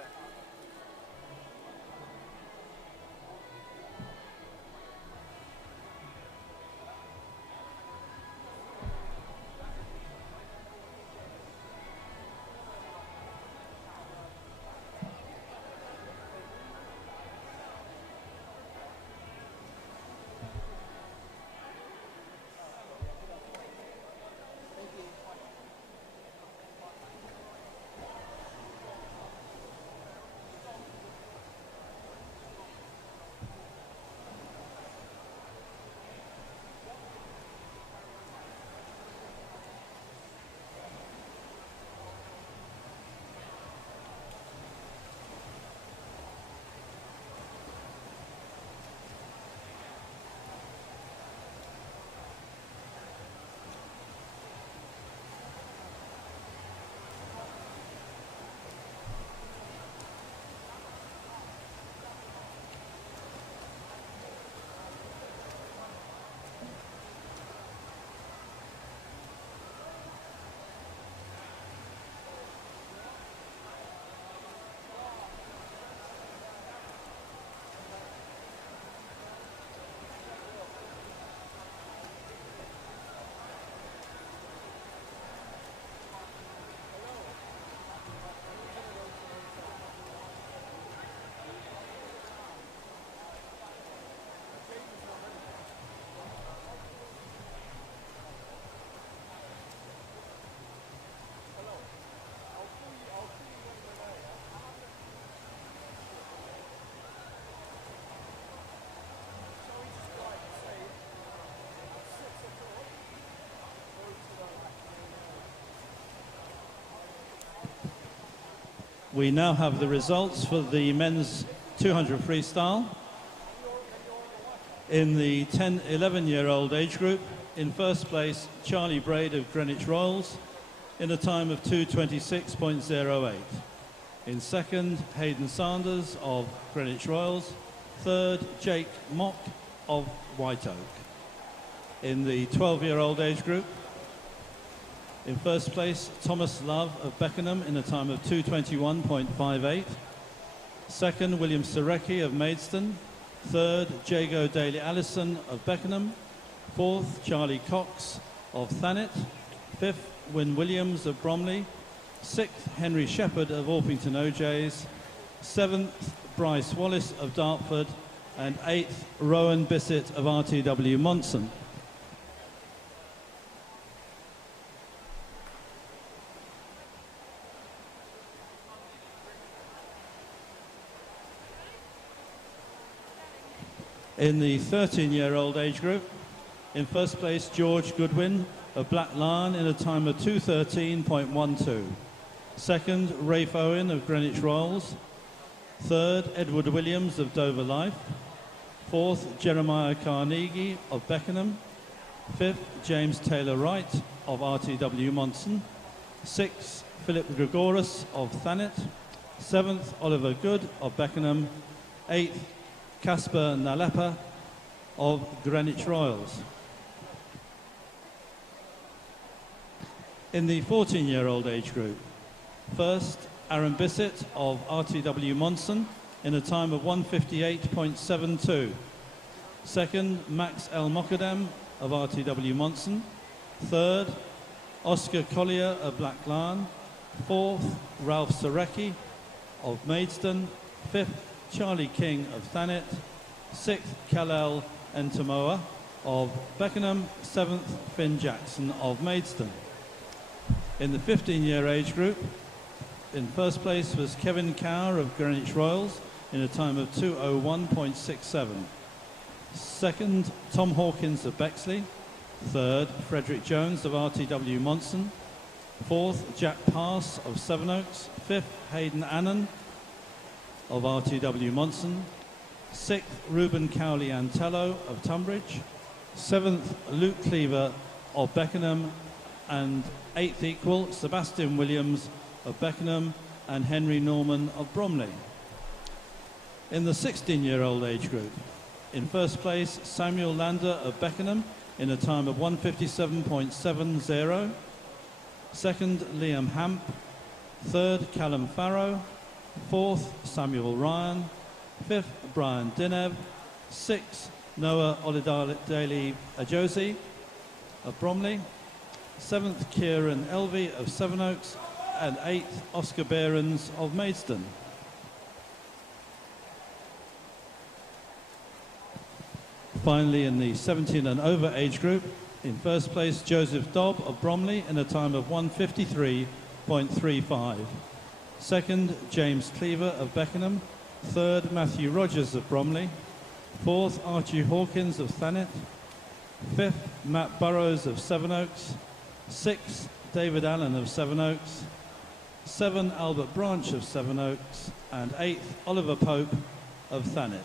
We now have the results for the men's 200 freestyle. In the 10-11-year-old age group, in first place, Charlie Braid of Greenwich Royals in a time of 2:26.08. In second, Hayden Sanders of Greenwich Royals. Third, Jake Mock of White Oak. In the 12-year-old age group, in first place, Thomas Love of Beckenham in a time of 2:21.58. Second, William Serecki of Maidstone. Third, Jago Daly Allison of Beckenham. Fourth, Charlie Cox of Thanet. Fifth, Wyn Williams of Bromley. Sixth, Henry Shepherd of Orpington OJs. Seventh, Bryce Wallace of Dartford. And eighth, Rowan Bissett of RTW Monson. In the 13-year-old age group, in first place, George Goodwin of Black Lion in a time of 2:13.12. Second, Rafe Owen of Greenwich Royals. Third, Edward Williams of Dover Life. Fourth, Jeremiah Carnegie of Beckenham. Fifth, James Taylor Wright of RTW Monson. Sixth, Philip Gregoris of Thanet. Seventh, Oliver Good of Beckenham. Eighth, Casper Nalepa of Greenwich Royals. In the 14-year-old age group, first, Aaron Bissett of RTW Monson in a time of 1:58.72. Second, Max L. Mockadam of RTW Monson. Third, Oscar Collier of Black Lion. Fourth, Ralph Serecki of Maidstone. Fifth, Charlie King of Thanet. Sixth, Kalel Entomoa of Beckenham. Seventh, Finn Jackson of Maidstone. In the 15-year age group, in first place was Kevin Cower of Greenwich Royals in a time of 2:01.67. Second, Tom Hawkins of Bexley. Third, Frederick Jones of RTW Monson. Fourth, Jack Pass of Sevenoaks. Fifth, Hayden Annan of RTW Monson. Sixth, Ruben Cowley Antello of Tunbridge. Seventh, Luke Cleaver of Beckenham. And eighth equal, Sebastian Williams of Beckenham and Henry Norman of Bromley. In the 16-year-old age group, in first place, Samuel Lander of Beckenham in a time of 1:57.70. Second, Liam Hamp. Third, Callum Farrow. Fourth, Samuel Ryan. Fifth, Brian Dinev. Sixth, Noah Olidale Ajosi of Bromley. Seventh, Kieran Elvey of Sevenoaks. And eighth, Oscar Behrens of Maidstone. Finally, in the 17 and over age group, in first place, Joseph Dobb of Bromley in a time of 1:53.35. Second, James Cleaver of Beckenham. Third, Matthew Rogers of Bromley. Fourth, Archie Hawkins of Thanet. Fifth, Matt Burrows of Sevenoaks. Sixth, David Allen of Sevenoaks. Seven, Albert Branch of Sevenoaks. And eighth, Oliver Pope of Thanet.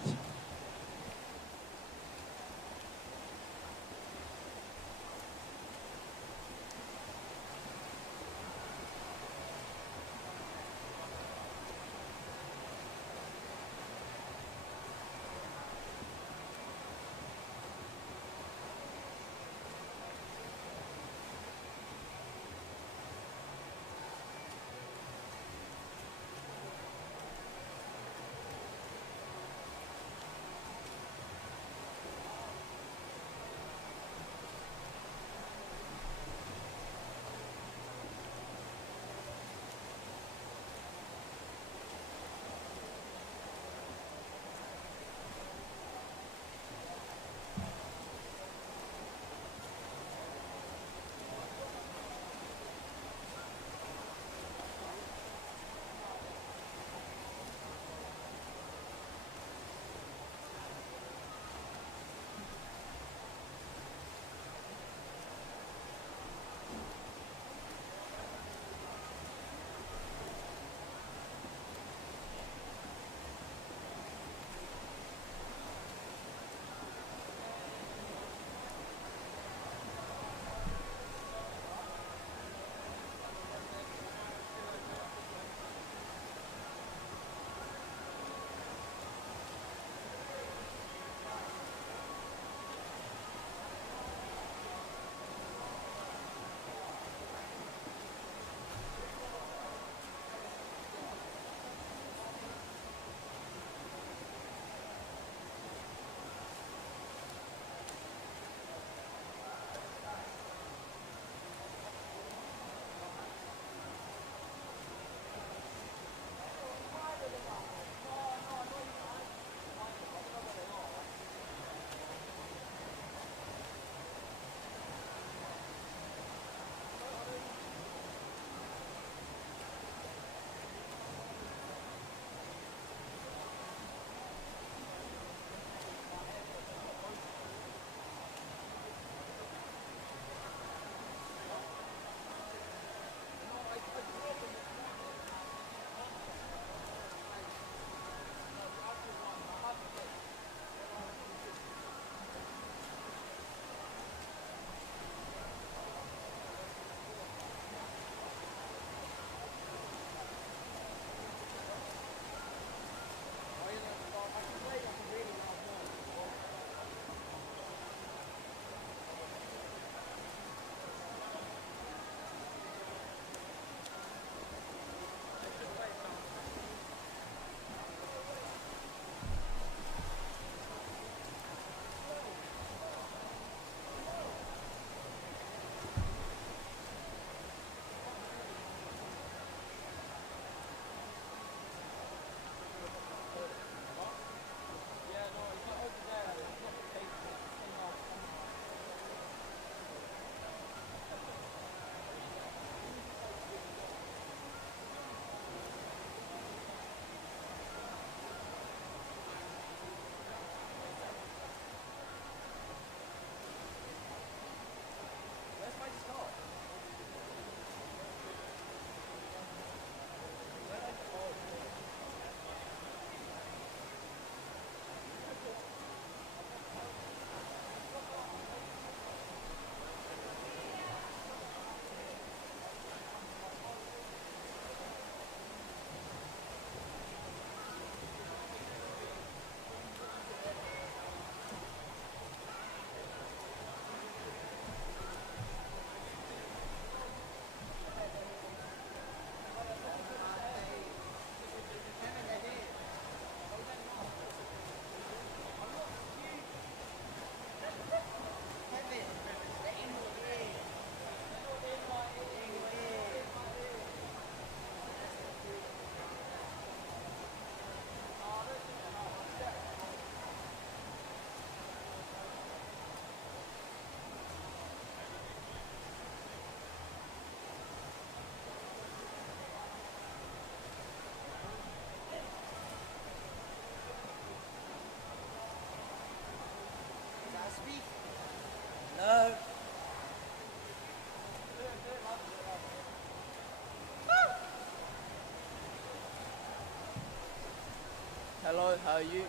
How are you?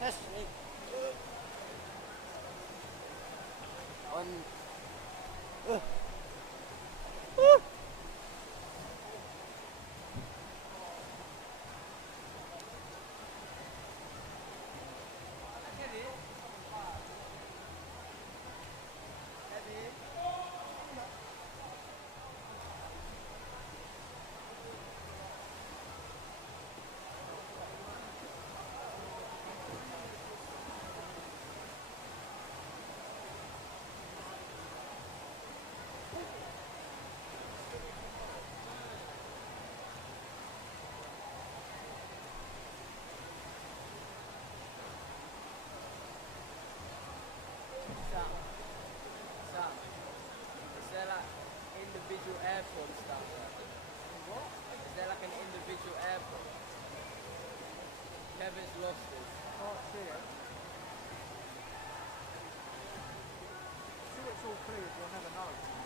Test me. On. Sam, is there like individual airports down there? What? Is there like an individual airport? Kevin's lost it. Can't see it. See it's all clear, you'll never know.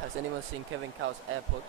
has anyone seen Kevin Cow's AirPods?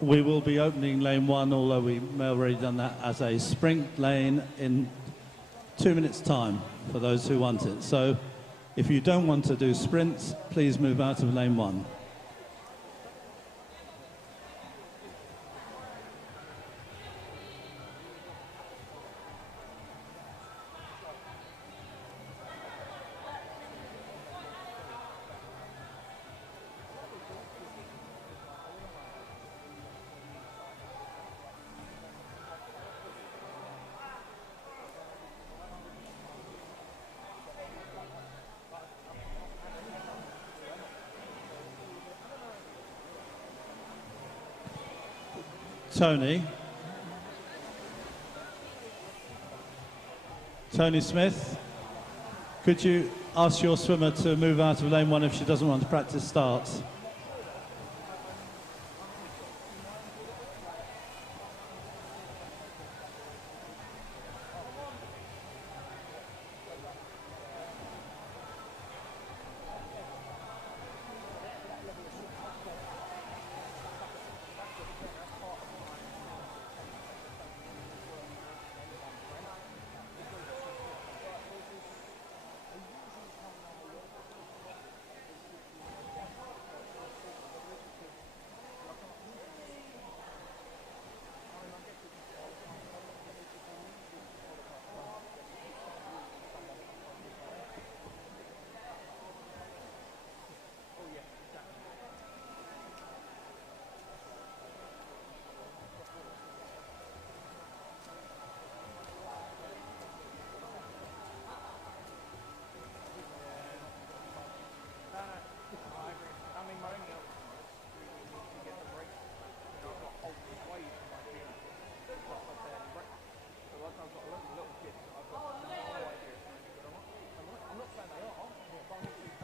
We will be opening lane 1, although we may have already done that, as a sprint lane in 2 minutes' time for those who want it. So if you don't want to do sprints, please move out of lane 1. Tony Smith, could you ask your swimmer to move out of lane 1 if she doesn't want to practice starts.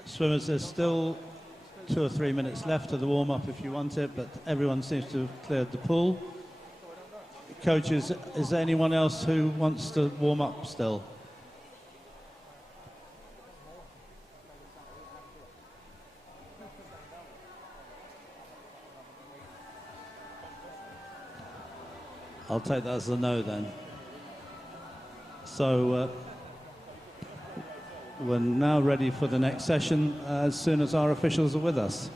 Swimmers, there's still 2 or 3 minutes left of the warm-up if you want it, but everyone seems to have cleared the pool. Coaches, is there anyone else who wants to warm up still? I'll take that as a no then. So we're now ready for the next session as soon as our officials are with us.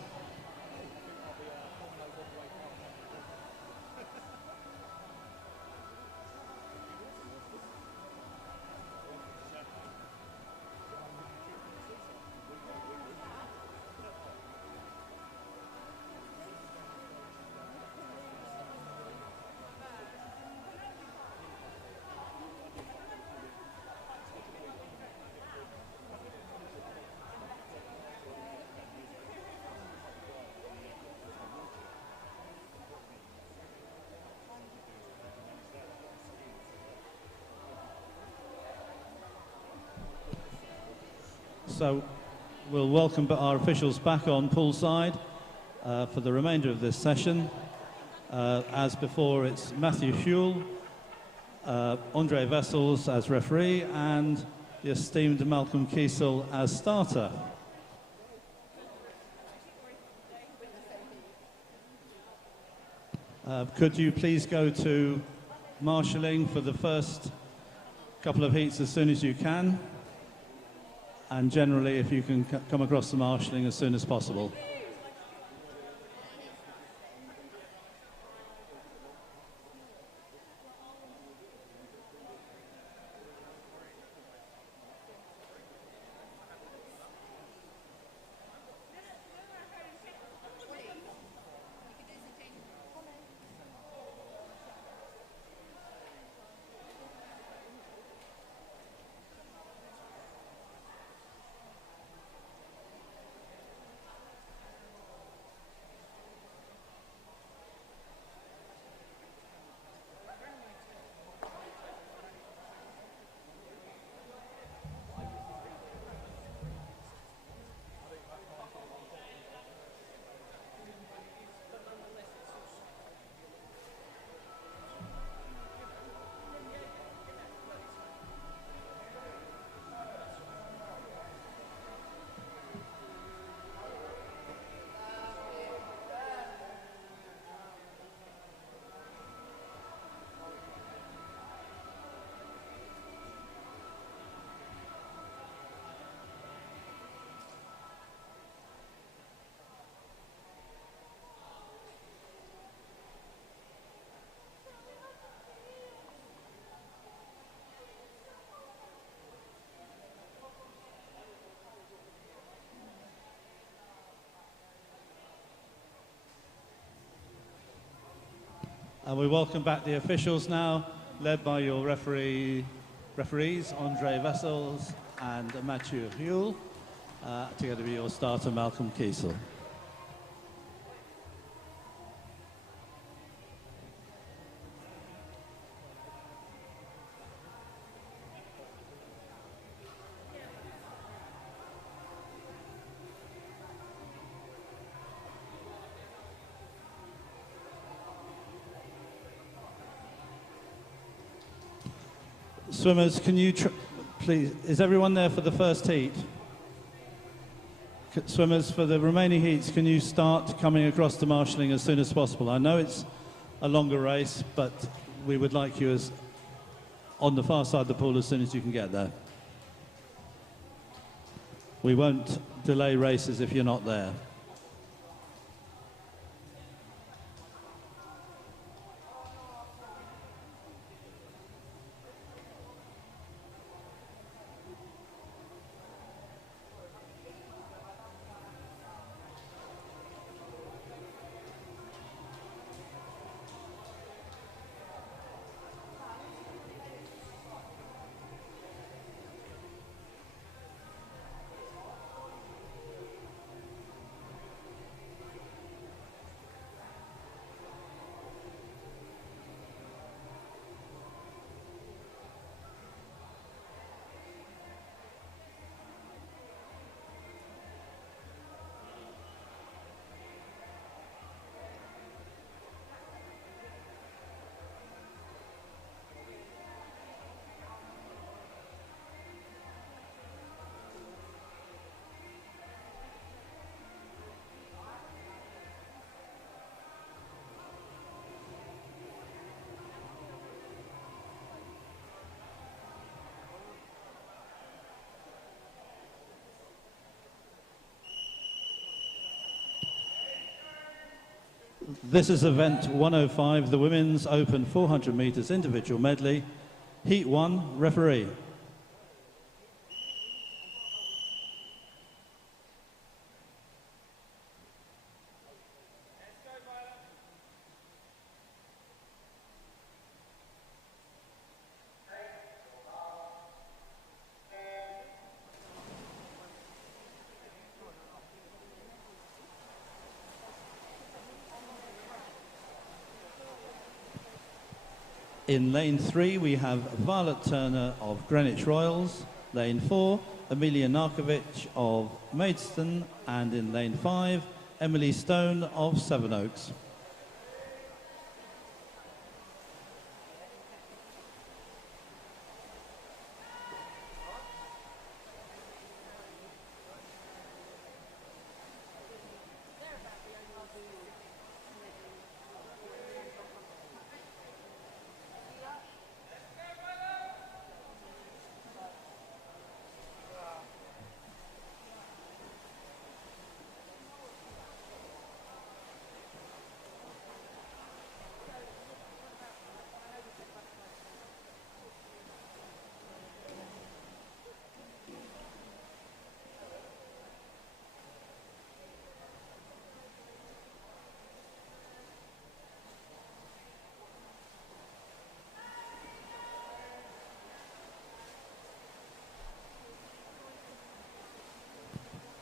So we'll welcome our officials back on poolside for the remainder of this session. As before, it's Matthew Huell, Andre Vessels as referee, and the esteemed Malcolm Kiesel as starter. Could you please go to marshalling for the first couple of heats as soon as you can? And generally, if you can come across the marshalling as soon as possible. And we welcome back the officials now, led by your referees, Andre Vessels and Matthew Huell, together with your starter, Malcolm Kiesel. Swimmers, can you please, is everyone there for the first heat? Swimmers, for the remaining heats, can you start coming across to marshalling as soon as possible? I know it's a longer race, but we would like you as on the far side of the pool as soon as you can get there. We won't delay races if you're not there. This is event 105, the Women's Open 400 metres individual medley. Heat 1, referee. In lane 3, we have Violet Turner of Greenwich Royals. Lane 4, Amelia Narkovic of Maidstone. And in lane 5, Emily Stone of Sevenoaks.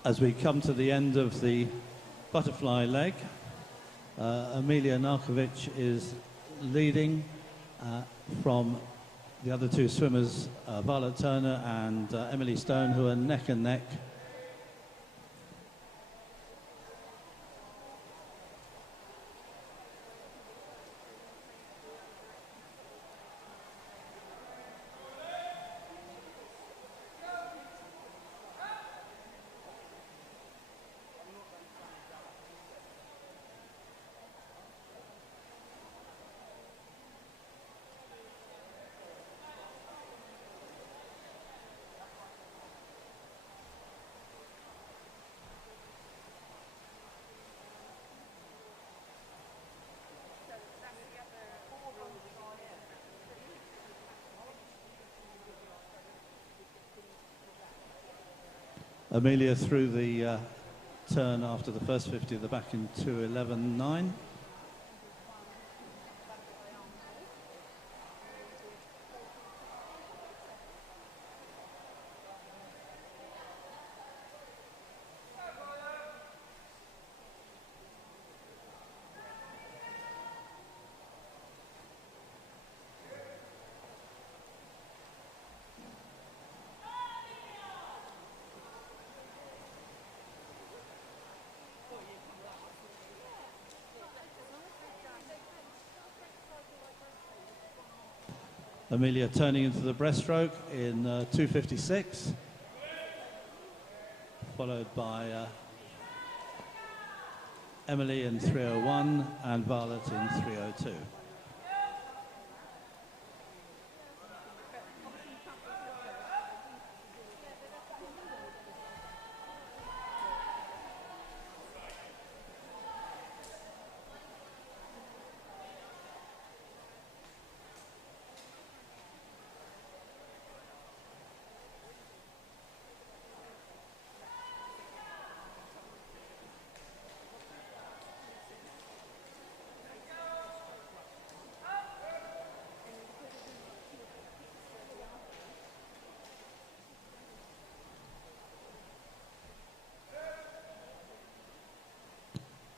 As we come to the end of the butterfly leg, Amelia Narkovic is leading from the other two swimmers, Violet Turner and Emily Stone, who are neck and neck. Amelia through the turn after the first 50 of the back in 2:11.9. Amelia turning into the breaststroke in 2:56, followed by Emily in 3:01 and Violet in 3:02.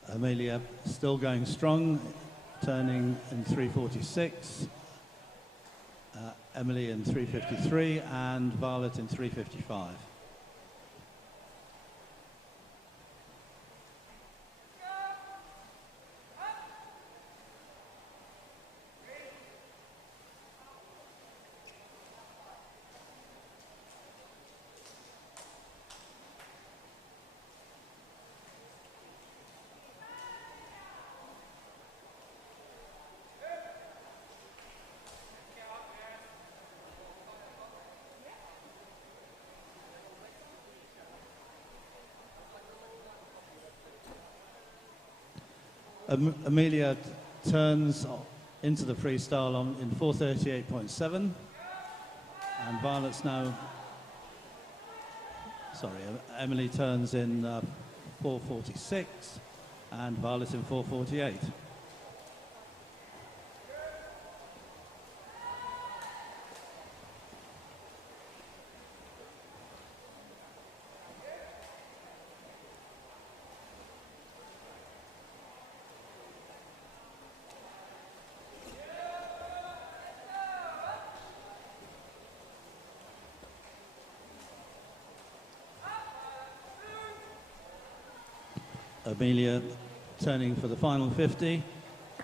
Amelia still going strong, turning in 3:46, Emily in 3:53 and Violet in 3:55. Amelia turns into the freestyle in 4:38.7, and Violet's now, Emily turns in 4:46 and Violet in 4:48. Amelia turning for the final 50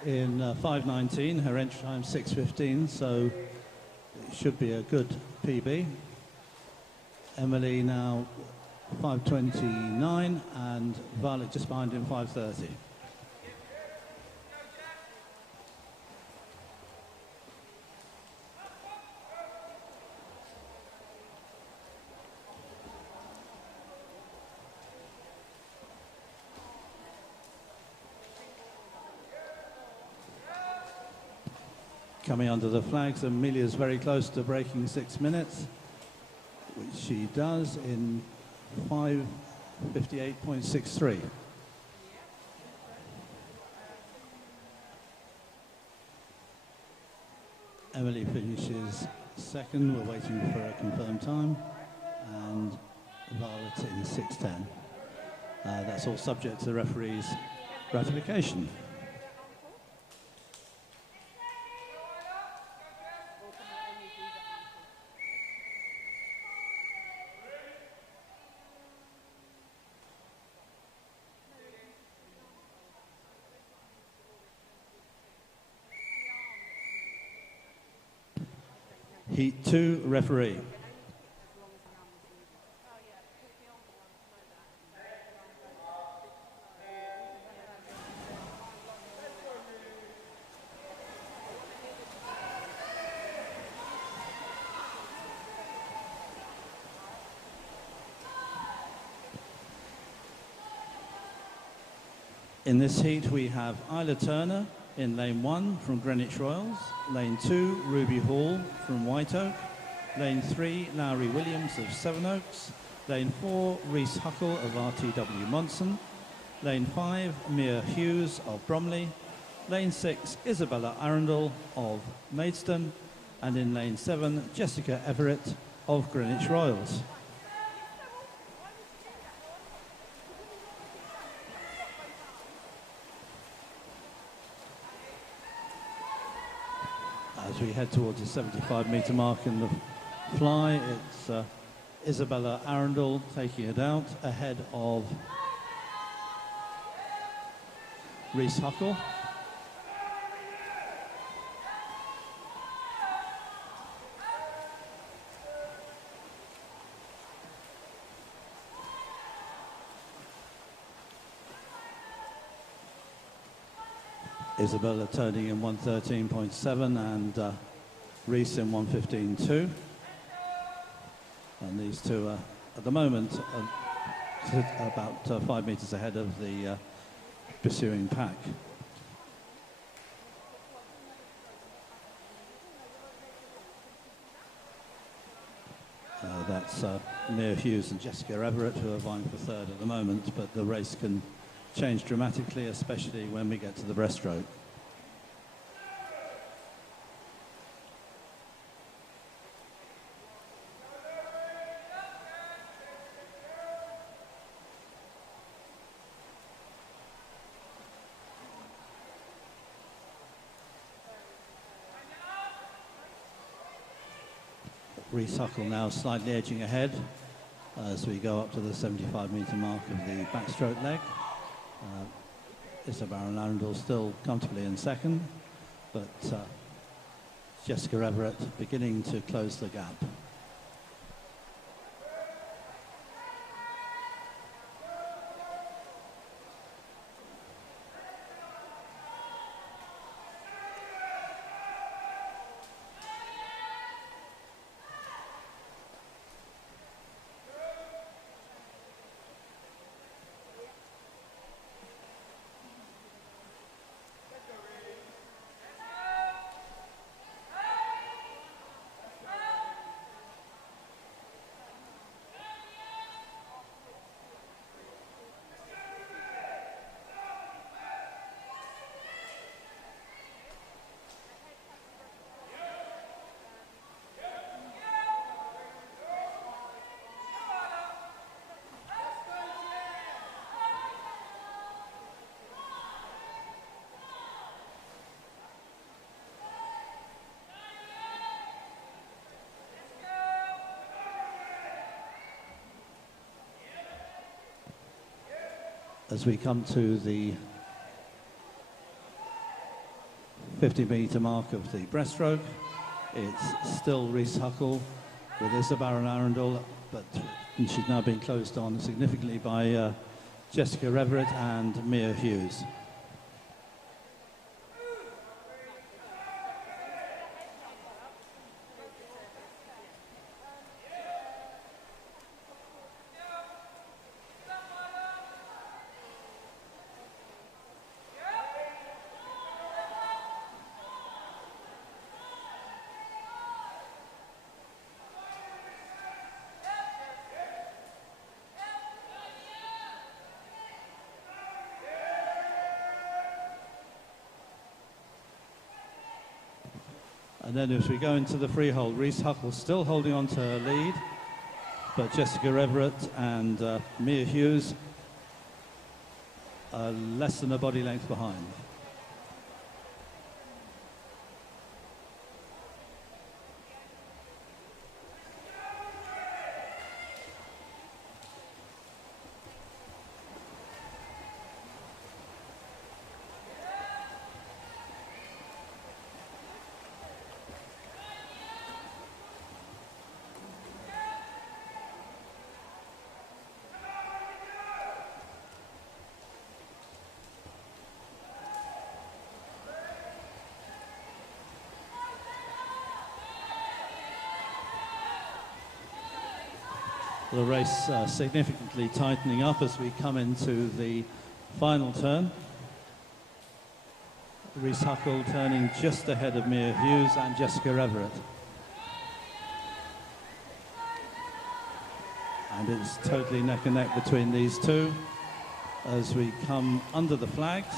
in 5:19, her entry time 6:15, so it should be a good PB. Emily now 5:29 and Violet just behind in 5:30. Coming under the flags, Amelia's very close to breaking 6 minutes, which she does in 5:58.63. Emily finishes second, we're waiting for a confirmed time, and Violet in 6:10. That's all subject to the referee's ratification. Heat 2, referee. In this heat, we have Isla Turner in lane 1 from Greenwich Royals, lane 2, Ruby Hall from White Oak, lane 3, Lowry Williams of Sevenoaks, lane 4, Reese Huckle of RTW Monson, lane 5, Mia Hughes of Bromley, lane 6, Isabella Arundel of Maidstone, and in lane 7, Jessica Everett of Greenwich Royals. As we head towards the 75-metre mark in the fly, it's Isabella Arundel taking it out ahead of Reese Huckle. Isabella turning in 113.7 and Reese in 115.2. And these two are, at the moment, about 5 meters ahead of the pursuing pack. That's Mia Hughes and Jessica Everett, who are vying for third at the moment, but the race can change dramatically, especially when we get to the breaststroke. Reese Huckle now slightly edging ahead as we go up to the 75-meter mark of the backstroke leg. Isabella Arundel still comfortably in second, but Jessica Everett beginning to close the gap. As we come to the 50-meter mark of the breaststroke, it's still Reese Huckle with Isabella Arundel, but she's now been closed on significantly by Jessica Everett and Mia Hughes. And then as we go into the freehold, Reese Huckle still holding on to her lead, but Jessica Everett and Mia Hughes are less than a body length behind. The race significantly tightening up as we come into the final turn. Reese Huckle turning just ahead of Mia Hughes and Jessica Everett. And it's totally neck and neck between these two. As we come under the flags,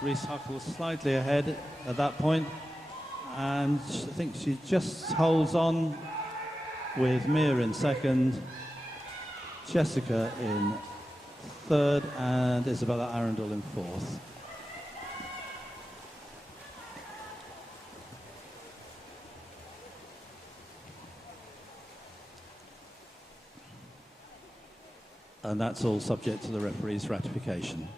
Reese Huckle slightly ahead at that point, and I think she just holds on with Mia in second, Jessica in third, and Isabella Arundel in fourth. And that's all subject to the referee's ratification.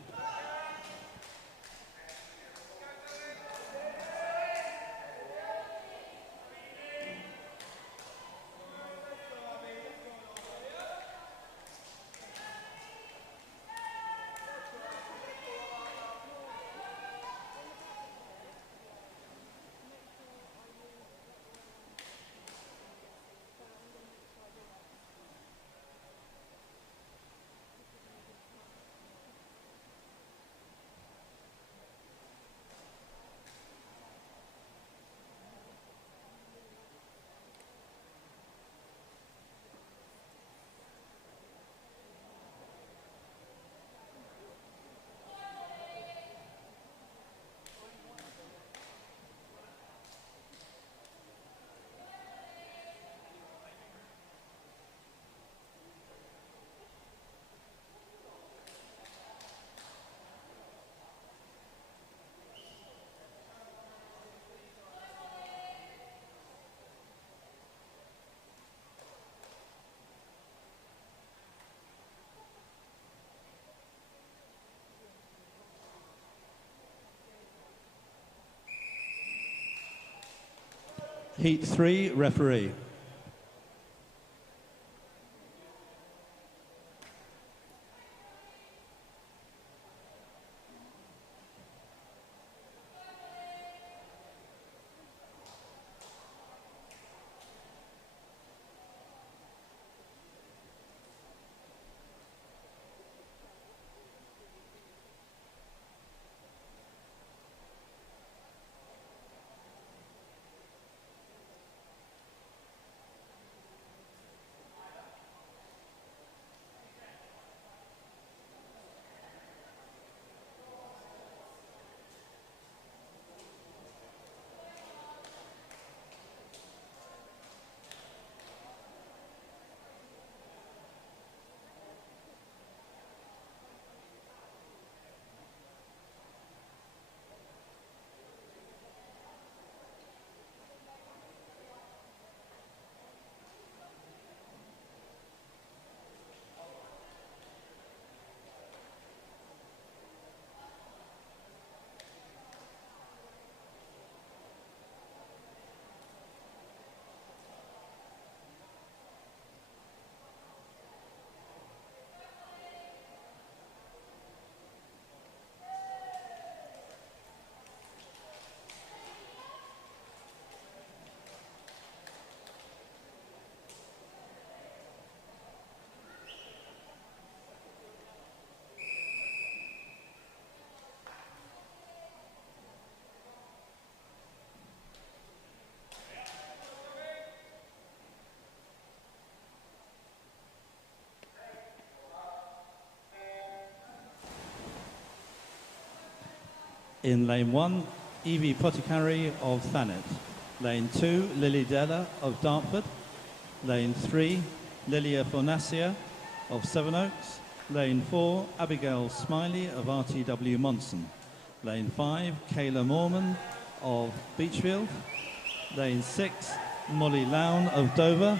Heat 3, referee. In lane 1, Evie Poticari of Thanet. Lane 2, Lily Della of Dartford. Lane 3, Lilia Fornacia of Sevenoaks. Lane 4, Abigail Smiley of RTW Monson. Lane 5, Kayla Morman of Beachfield. Lane 6, Molly Lown of Dover.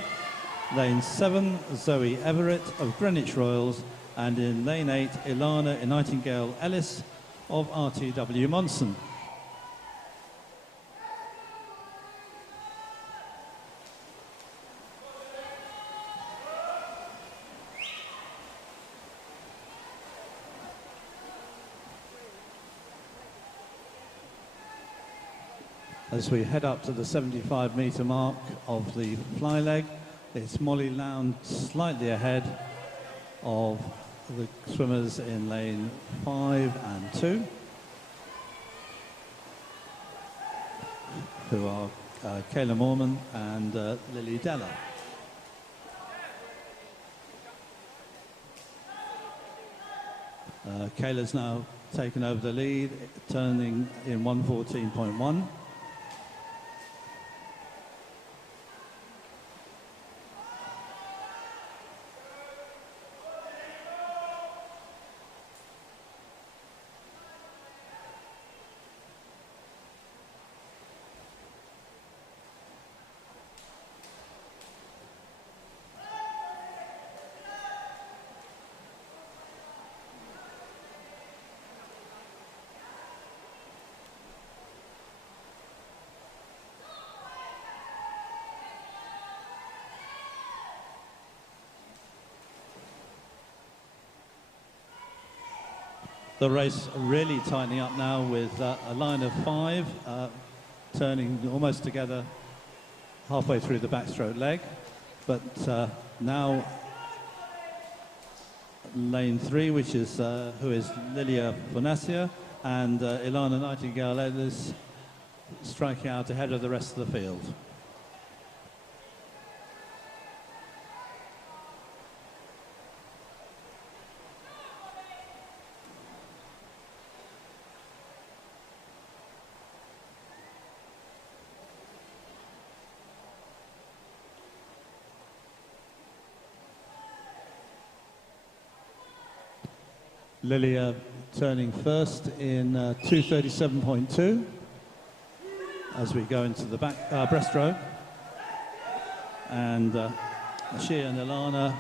Lane 7, Zoe Everett of Greenwich Royals. And in lane 8, Ilana Nightingale Ellis of RTW Monson. As we head up to the 75-metre mark of the fly leg, it's Molly Lown slightly ahead of the swimmers in lane 5 and 2, who are Kayla Morman and Lily Della. Kayla's now taken over the lead, turning in 1:14.1. The race really tightening up now with a line of 5 turning almost together halfway through the backstroke leg. But now lane 3, which is who is Lilia Fornacia and Ilana Nightingale Ellis, striking out ahead of the rest of the field. Lilia turning first in 2:37.2 as we go into the back breaststroke, and she and Ilana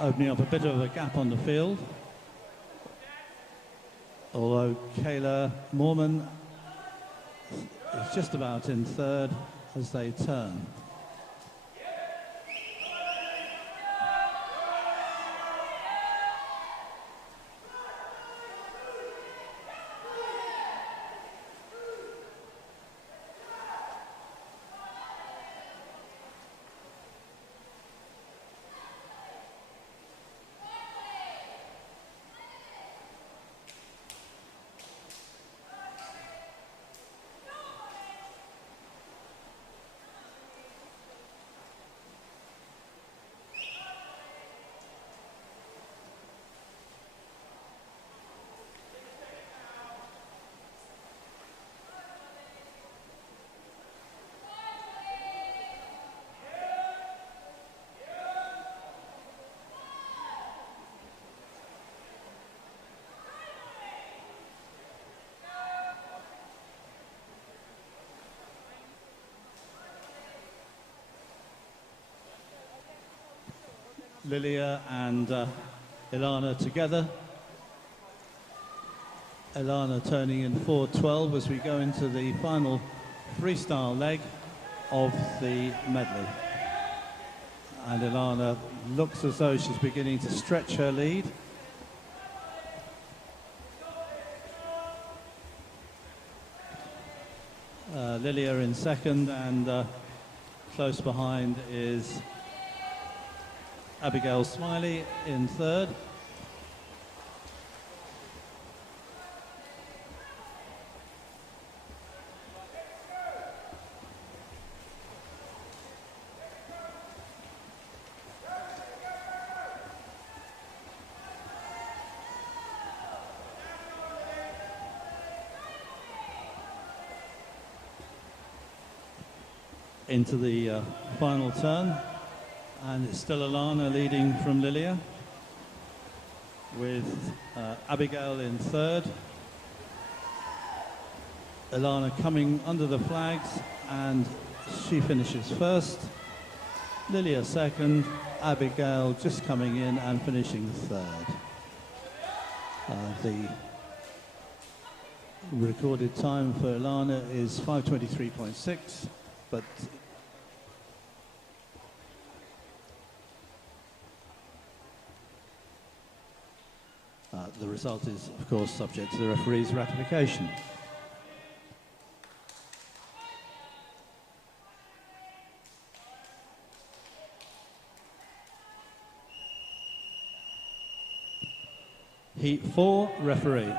opening up a bit of a gap on the field, although Kayla Morman is just about in third, as they turn. Lilia and Ilana together. Ilana turning in 4:12 as we go into the final freestyle leg of the medley. And Ilana looks as though she's beginning to stretch her lead. Lilia in second, and close behind is Abigail Smiley in third. Into the final turn, and it's still Ilana leading from Lilia, with Abigail in third. Ilana coming under the flags, and she finishes first. Lilia second, Abigail just coming in and finishing third. The recorded time for Ilana is 5:23.6, but the result is, of course, subject to the referee's ratification. Heat 4, referee.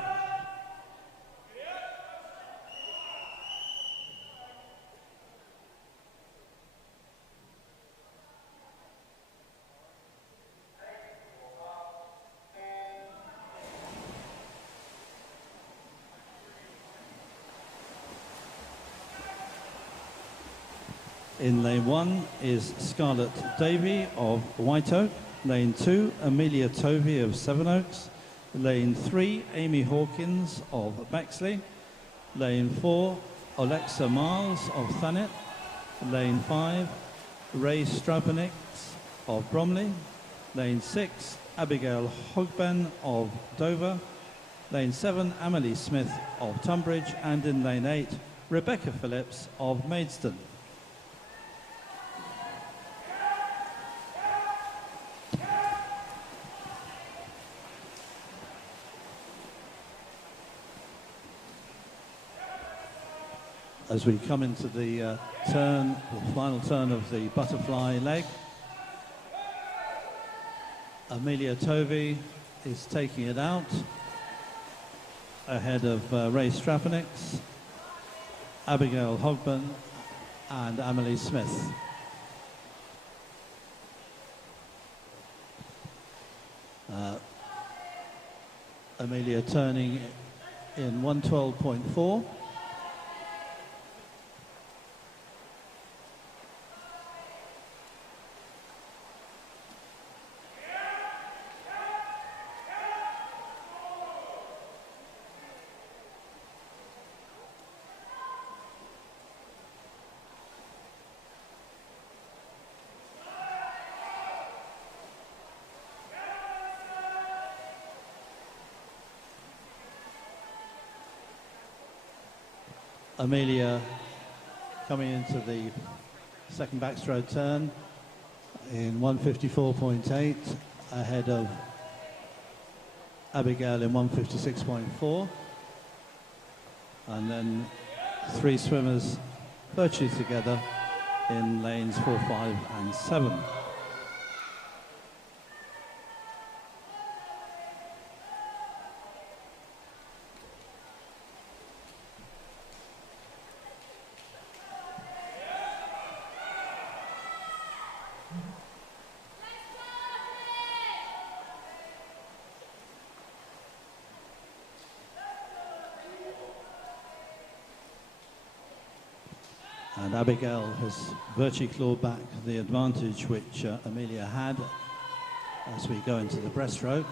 In lane 1 is Scarlett Davey of White Oak. Lane 2, Amelia Tovey of Sevenoaks. Lane 3, Amy Hawkins of Bexley. Lane 4, Alexa Miles of Thanet. Lane 5, Ray Strapanix of Bromley. Lane 6, Abigail Hogben of Dover. Lane 7, Amelie Smith of Tunbridge. And in lane 8, Rebecca Phillips of Maidstone. As we come into the final turn of the butterfly leg, Amelia Tovey is taking it out ahead of Ray Strapanix, Abigail Hogben and Amelie Smith. Amelia turning in 1:12.4. Amelia coming into the second backstroke turn in 154.8, ahead of Abigail in 156.4. And then three swimmers virtually together in lanes 4, 5 and 7. And Abigail has virtually clawed back the advantage which Amelia had as we go into the breaststroke.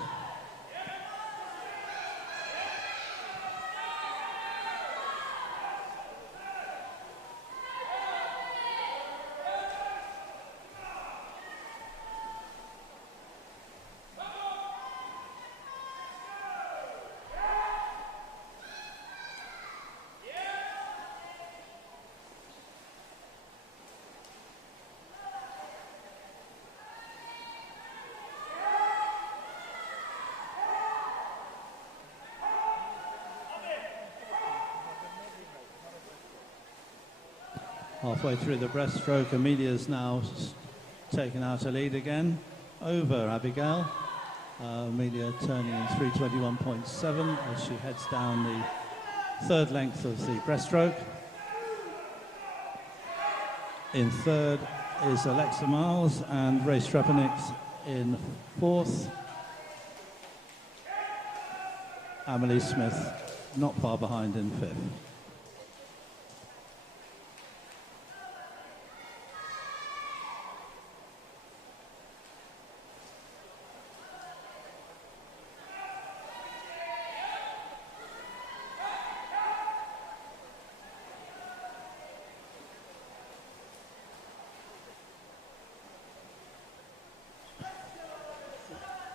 Halfway through the breaststroke, Amelia's now taken out a lead again over Abigail. Amelia turning in 3:21.7 as she heads down the third length of the breaststroke. In third is Alexa Miles and Ray Strapanik in fourth. Emily Smith not far behind in fifth.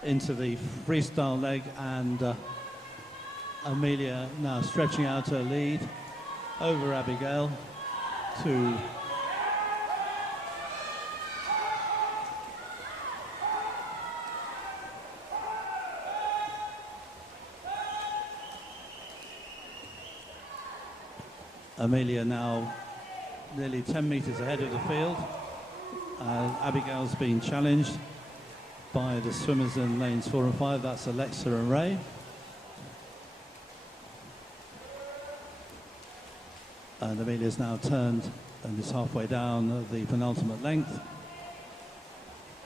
Into the freestyle leg, and Amelia now stretching out her lead over Abigail to Amelia now nearly 10 meters ahead of the field. Abigail's been challenged by the swimmers in lanes 4 and 5. That's Alexa and Ray. And Amelia's now turned and is halfway down the penultimate length.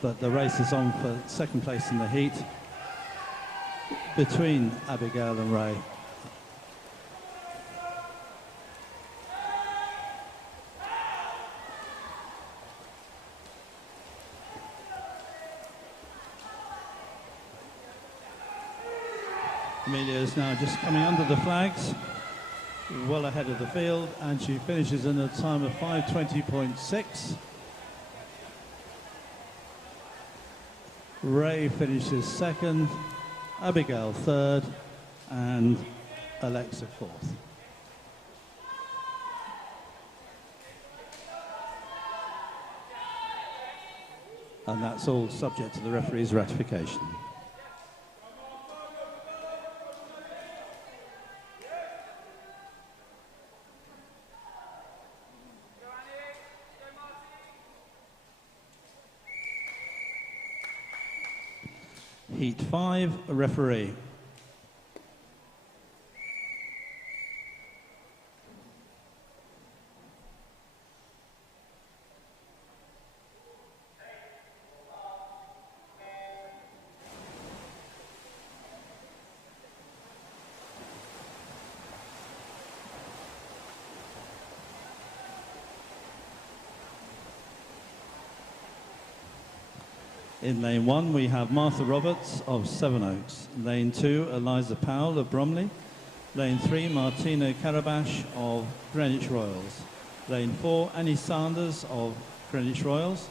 But the race is on for second place in the heat between Abigail and Ray. Amelia is now just coming under the flags, well ahead of the field, and she finishes in a time of 5:20.6. Ray finishes second, Abigail third, and Alexa fourth. And that's all subject to the referee's ratification. Heat 5, referee. In lane 1, we have Martha Roberts of Sevenoaks. Lane 2, Eliza Powell of Bromley. Lane 3, Martina Karabash of Greenwich Royals. Lane 4, Annie Sanders of Greenwich Royals.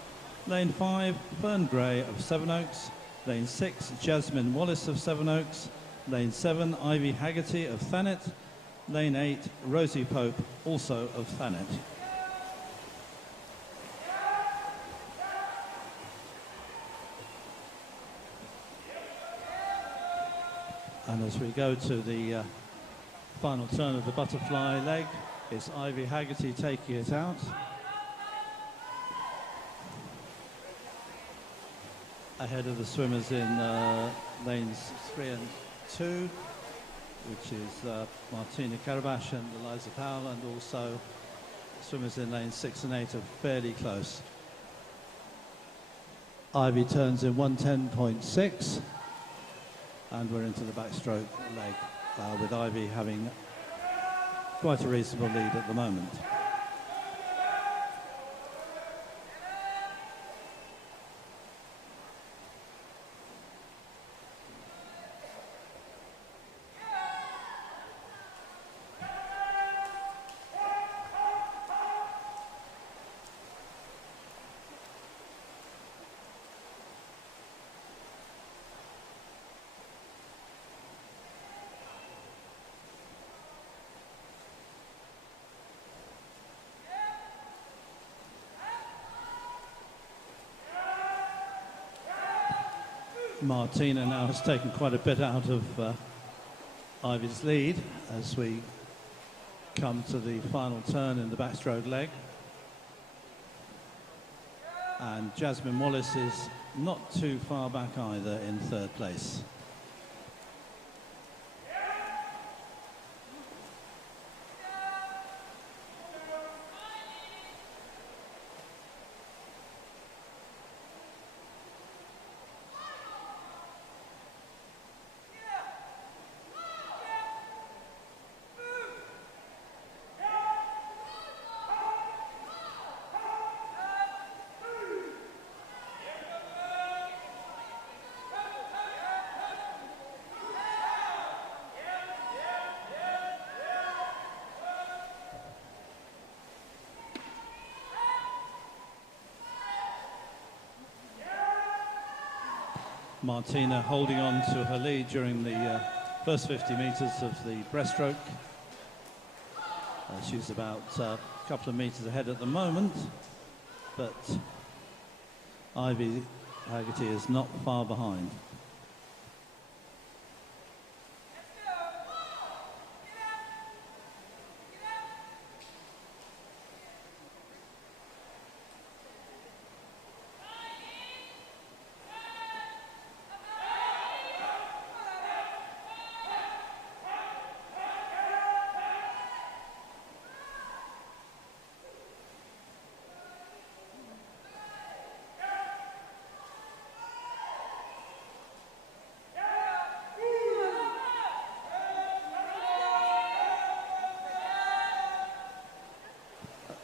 Lane 5, Fern Gray of Sevenoaks. Lane 6, Jasmine Wallace of Sevenoaks. Lane 7, Ivy Haggerty of Thanet. Lane 8, Rosie Pope, also of Thanet. And as we go to the final turn of the butterfly leg, it's Ivy Haggerty taking it out. Ahead of the swimmers in lanes 3 and 2, which is Martina Karabash and Eliza Powell, and also swimmers in lanes 6 and 8 are fairly close. Ivy turns in 110.6, and we're into the backstroke leg, with Ivy having quite a reasonable lead at the moment. Martina now has taken quite a bit out of Ivy's lead as we come to the final turn in the backstroke leg. And Jasmine Wallace is not too far back either in 3rd place. Martina holding on to her lead during the first 50 metres of the breaststroke. She's about a couple of metres ahead at the moment, but Ivy Haggerty is not far behind.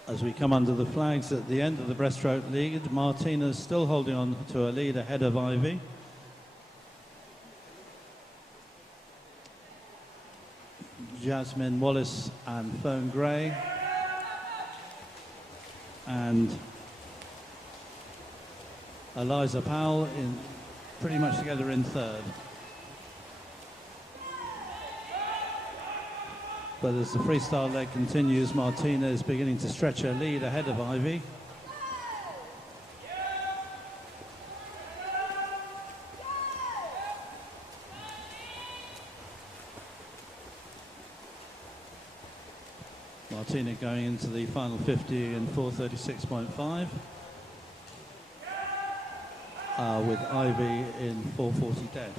As we come under the flags at the end of the breaststroke lead, Martina's still holding on to her lead ahead of Ivy. Jasmine Wallace and Fern Gray. And Eliza Powell in pretty much together in 3rd. But as the freestyle leg continues, Martina is beginning to stretch her lead ahead of Ivy. Martina going into the final 50 in 4:36.5, with Ivy in 4:40 dead.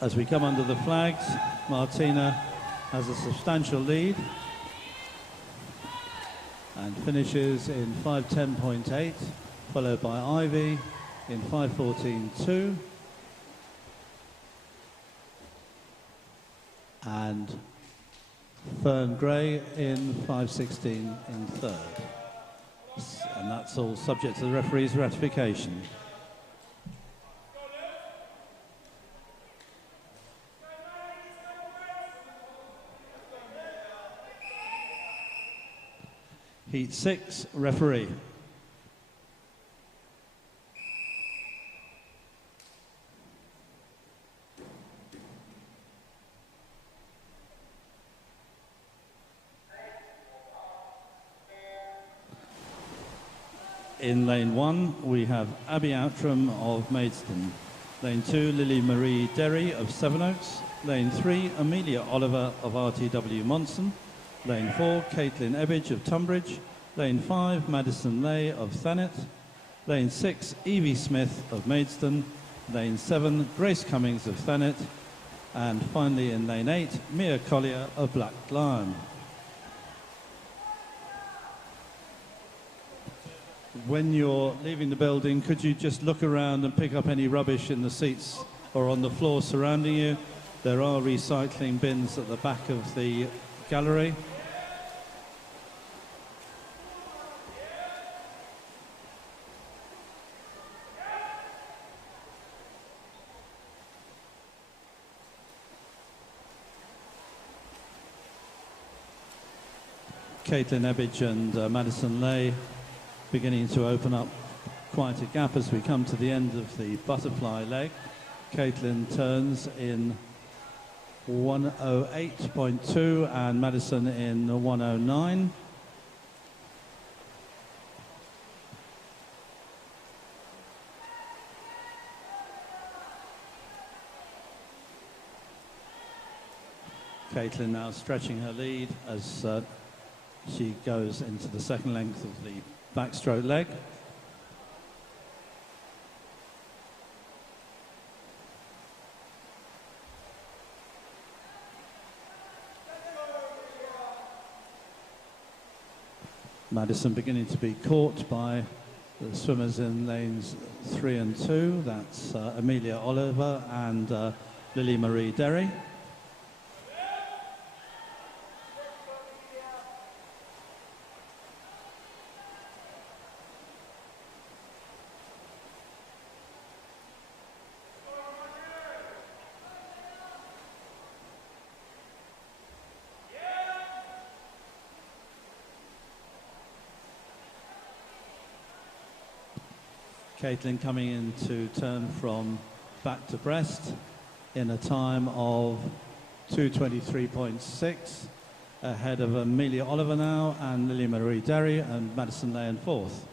As we come under the flags, Martina has a substantial lead and finishes in 5:10.8, followed by Ivy in 5:14.2 and Fern Gray in 5:16 in 3rd. And that's all subject to the referee's ratification. Heat 6, referee. in lane 1, we have Abby Outram of Maidstone. Lane 2, Lily Marie Derry of Sevenoaks. Lane 3, Amelia Oliver of RTW Monson. Lane 4, Caitlin Ebbage of Tunbridge. Lane 5, Madison Lay of Thanet. Lane 6, Evie Smith of Maidstone. Lane 7, Grace Cummings of Thanet. And finally in lane 8, Mia Collier of Black Lion. When you're leaving the building, could you just look around and pick up any rubbish in the seats or on the floor surrounding you? There are recycling bins at the back of the gallery. Caitlin Ebbage and Madison Lay beginning to open up quite a gap as we come to the end of the butterfly leg. Caitlin turns in 108.2 and Madison in 109. Caitlin now stretching her lead as she goes into the second length of the backstroke leg. Madison beginning to be caught by the swimmers in lanes 3 and 2. That's Amelia Oliver and Lily Marie Derry. Caitlin coming in to turn from back to breast in a time of 2:23.6, ahead of Amelia Oliver now and Lily Marie Derry and Madison Lay in fourth.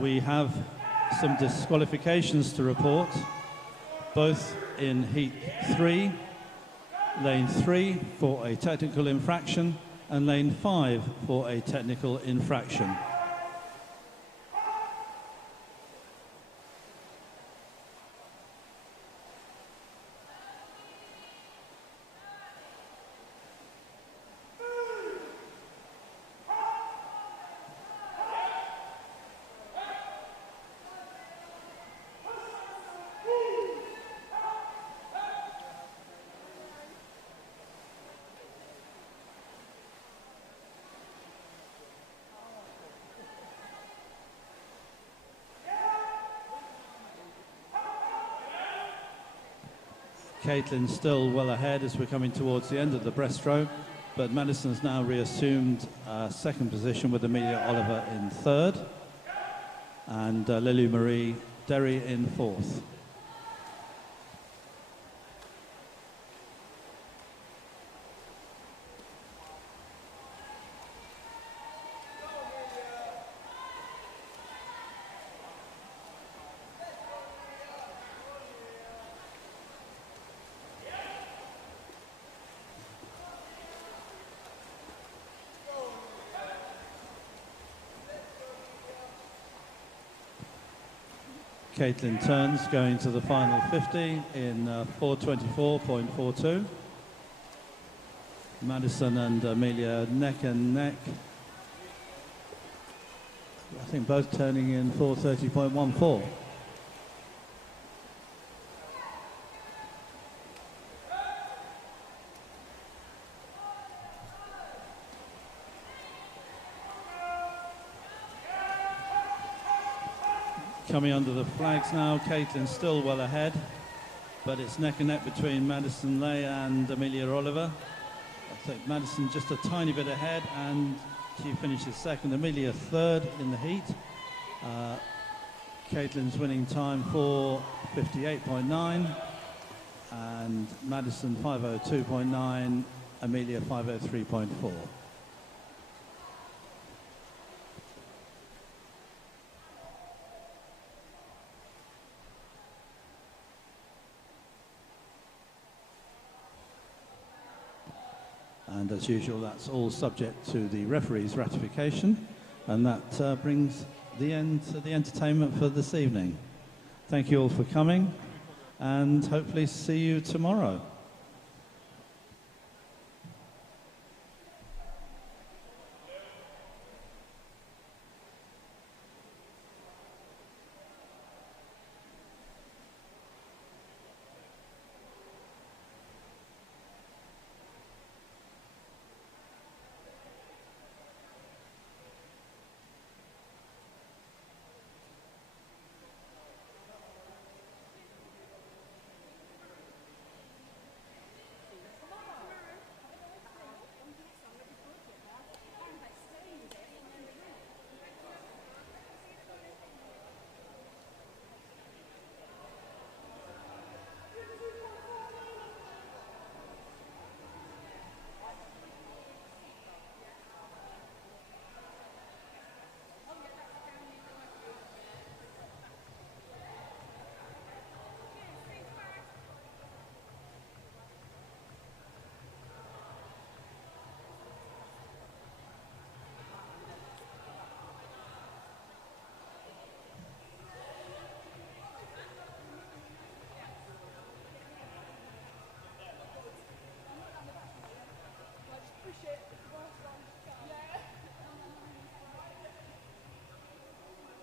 We have some disqualifications to report, both in heat 3, lane 3 for a technical infraction and lane 5 for a technical infraction. Caitlin still well ahead as we're coming towards the end of the breaststroke, but Madison's now reassumed second position with Amelia Oliver in third and Lily Marie Derry in fourth. Caitlin turns going to the final 50 in 4:24.42. Madison and Amelia neck and neck. I think both turning in 4:30.14. Coming under the flags now, Caitlin still well ahead, but it's neck and neck between Madison Lay and Amelia Oliver. I think Madison just a tiny bit ahead, and she finishes second. Amelia third in the heat. Caitlin's winning time 4:58.9, and Madison 5:02.9, Amelia 5:03.4. And as usual, that's all subject to the referee's ratification, and that brings the end to the entertainment for this evening. Thank you all for coming, and hopefully see you tomorrow.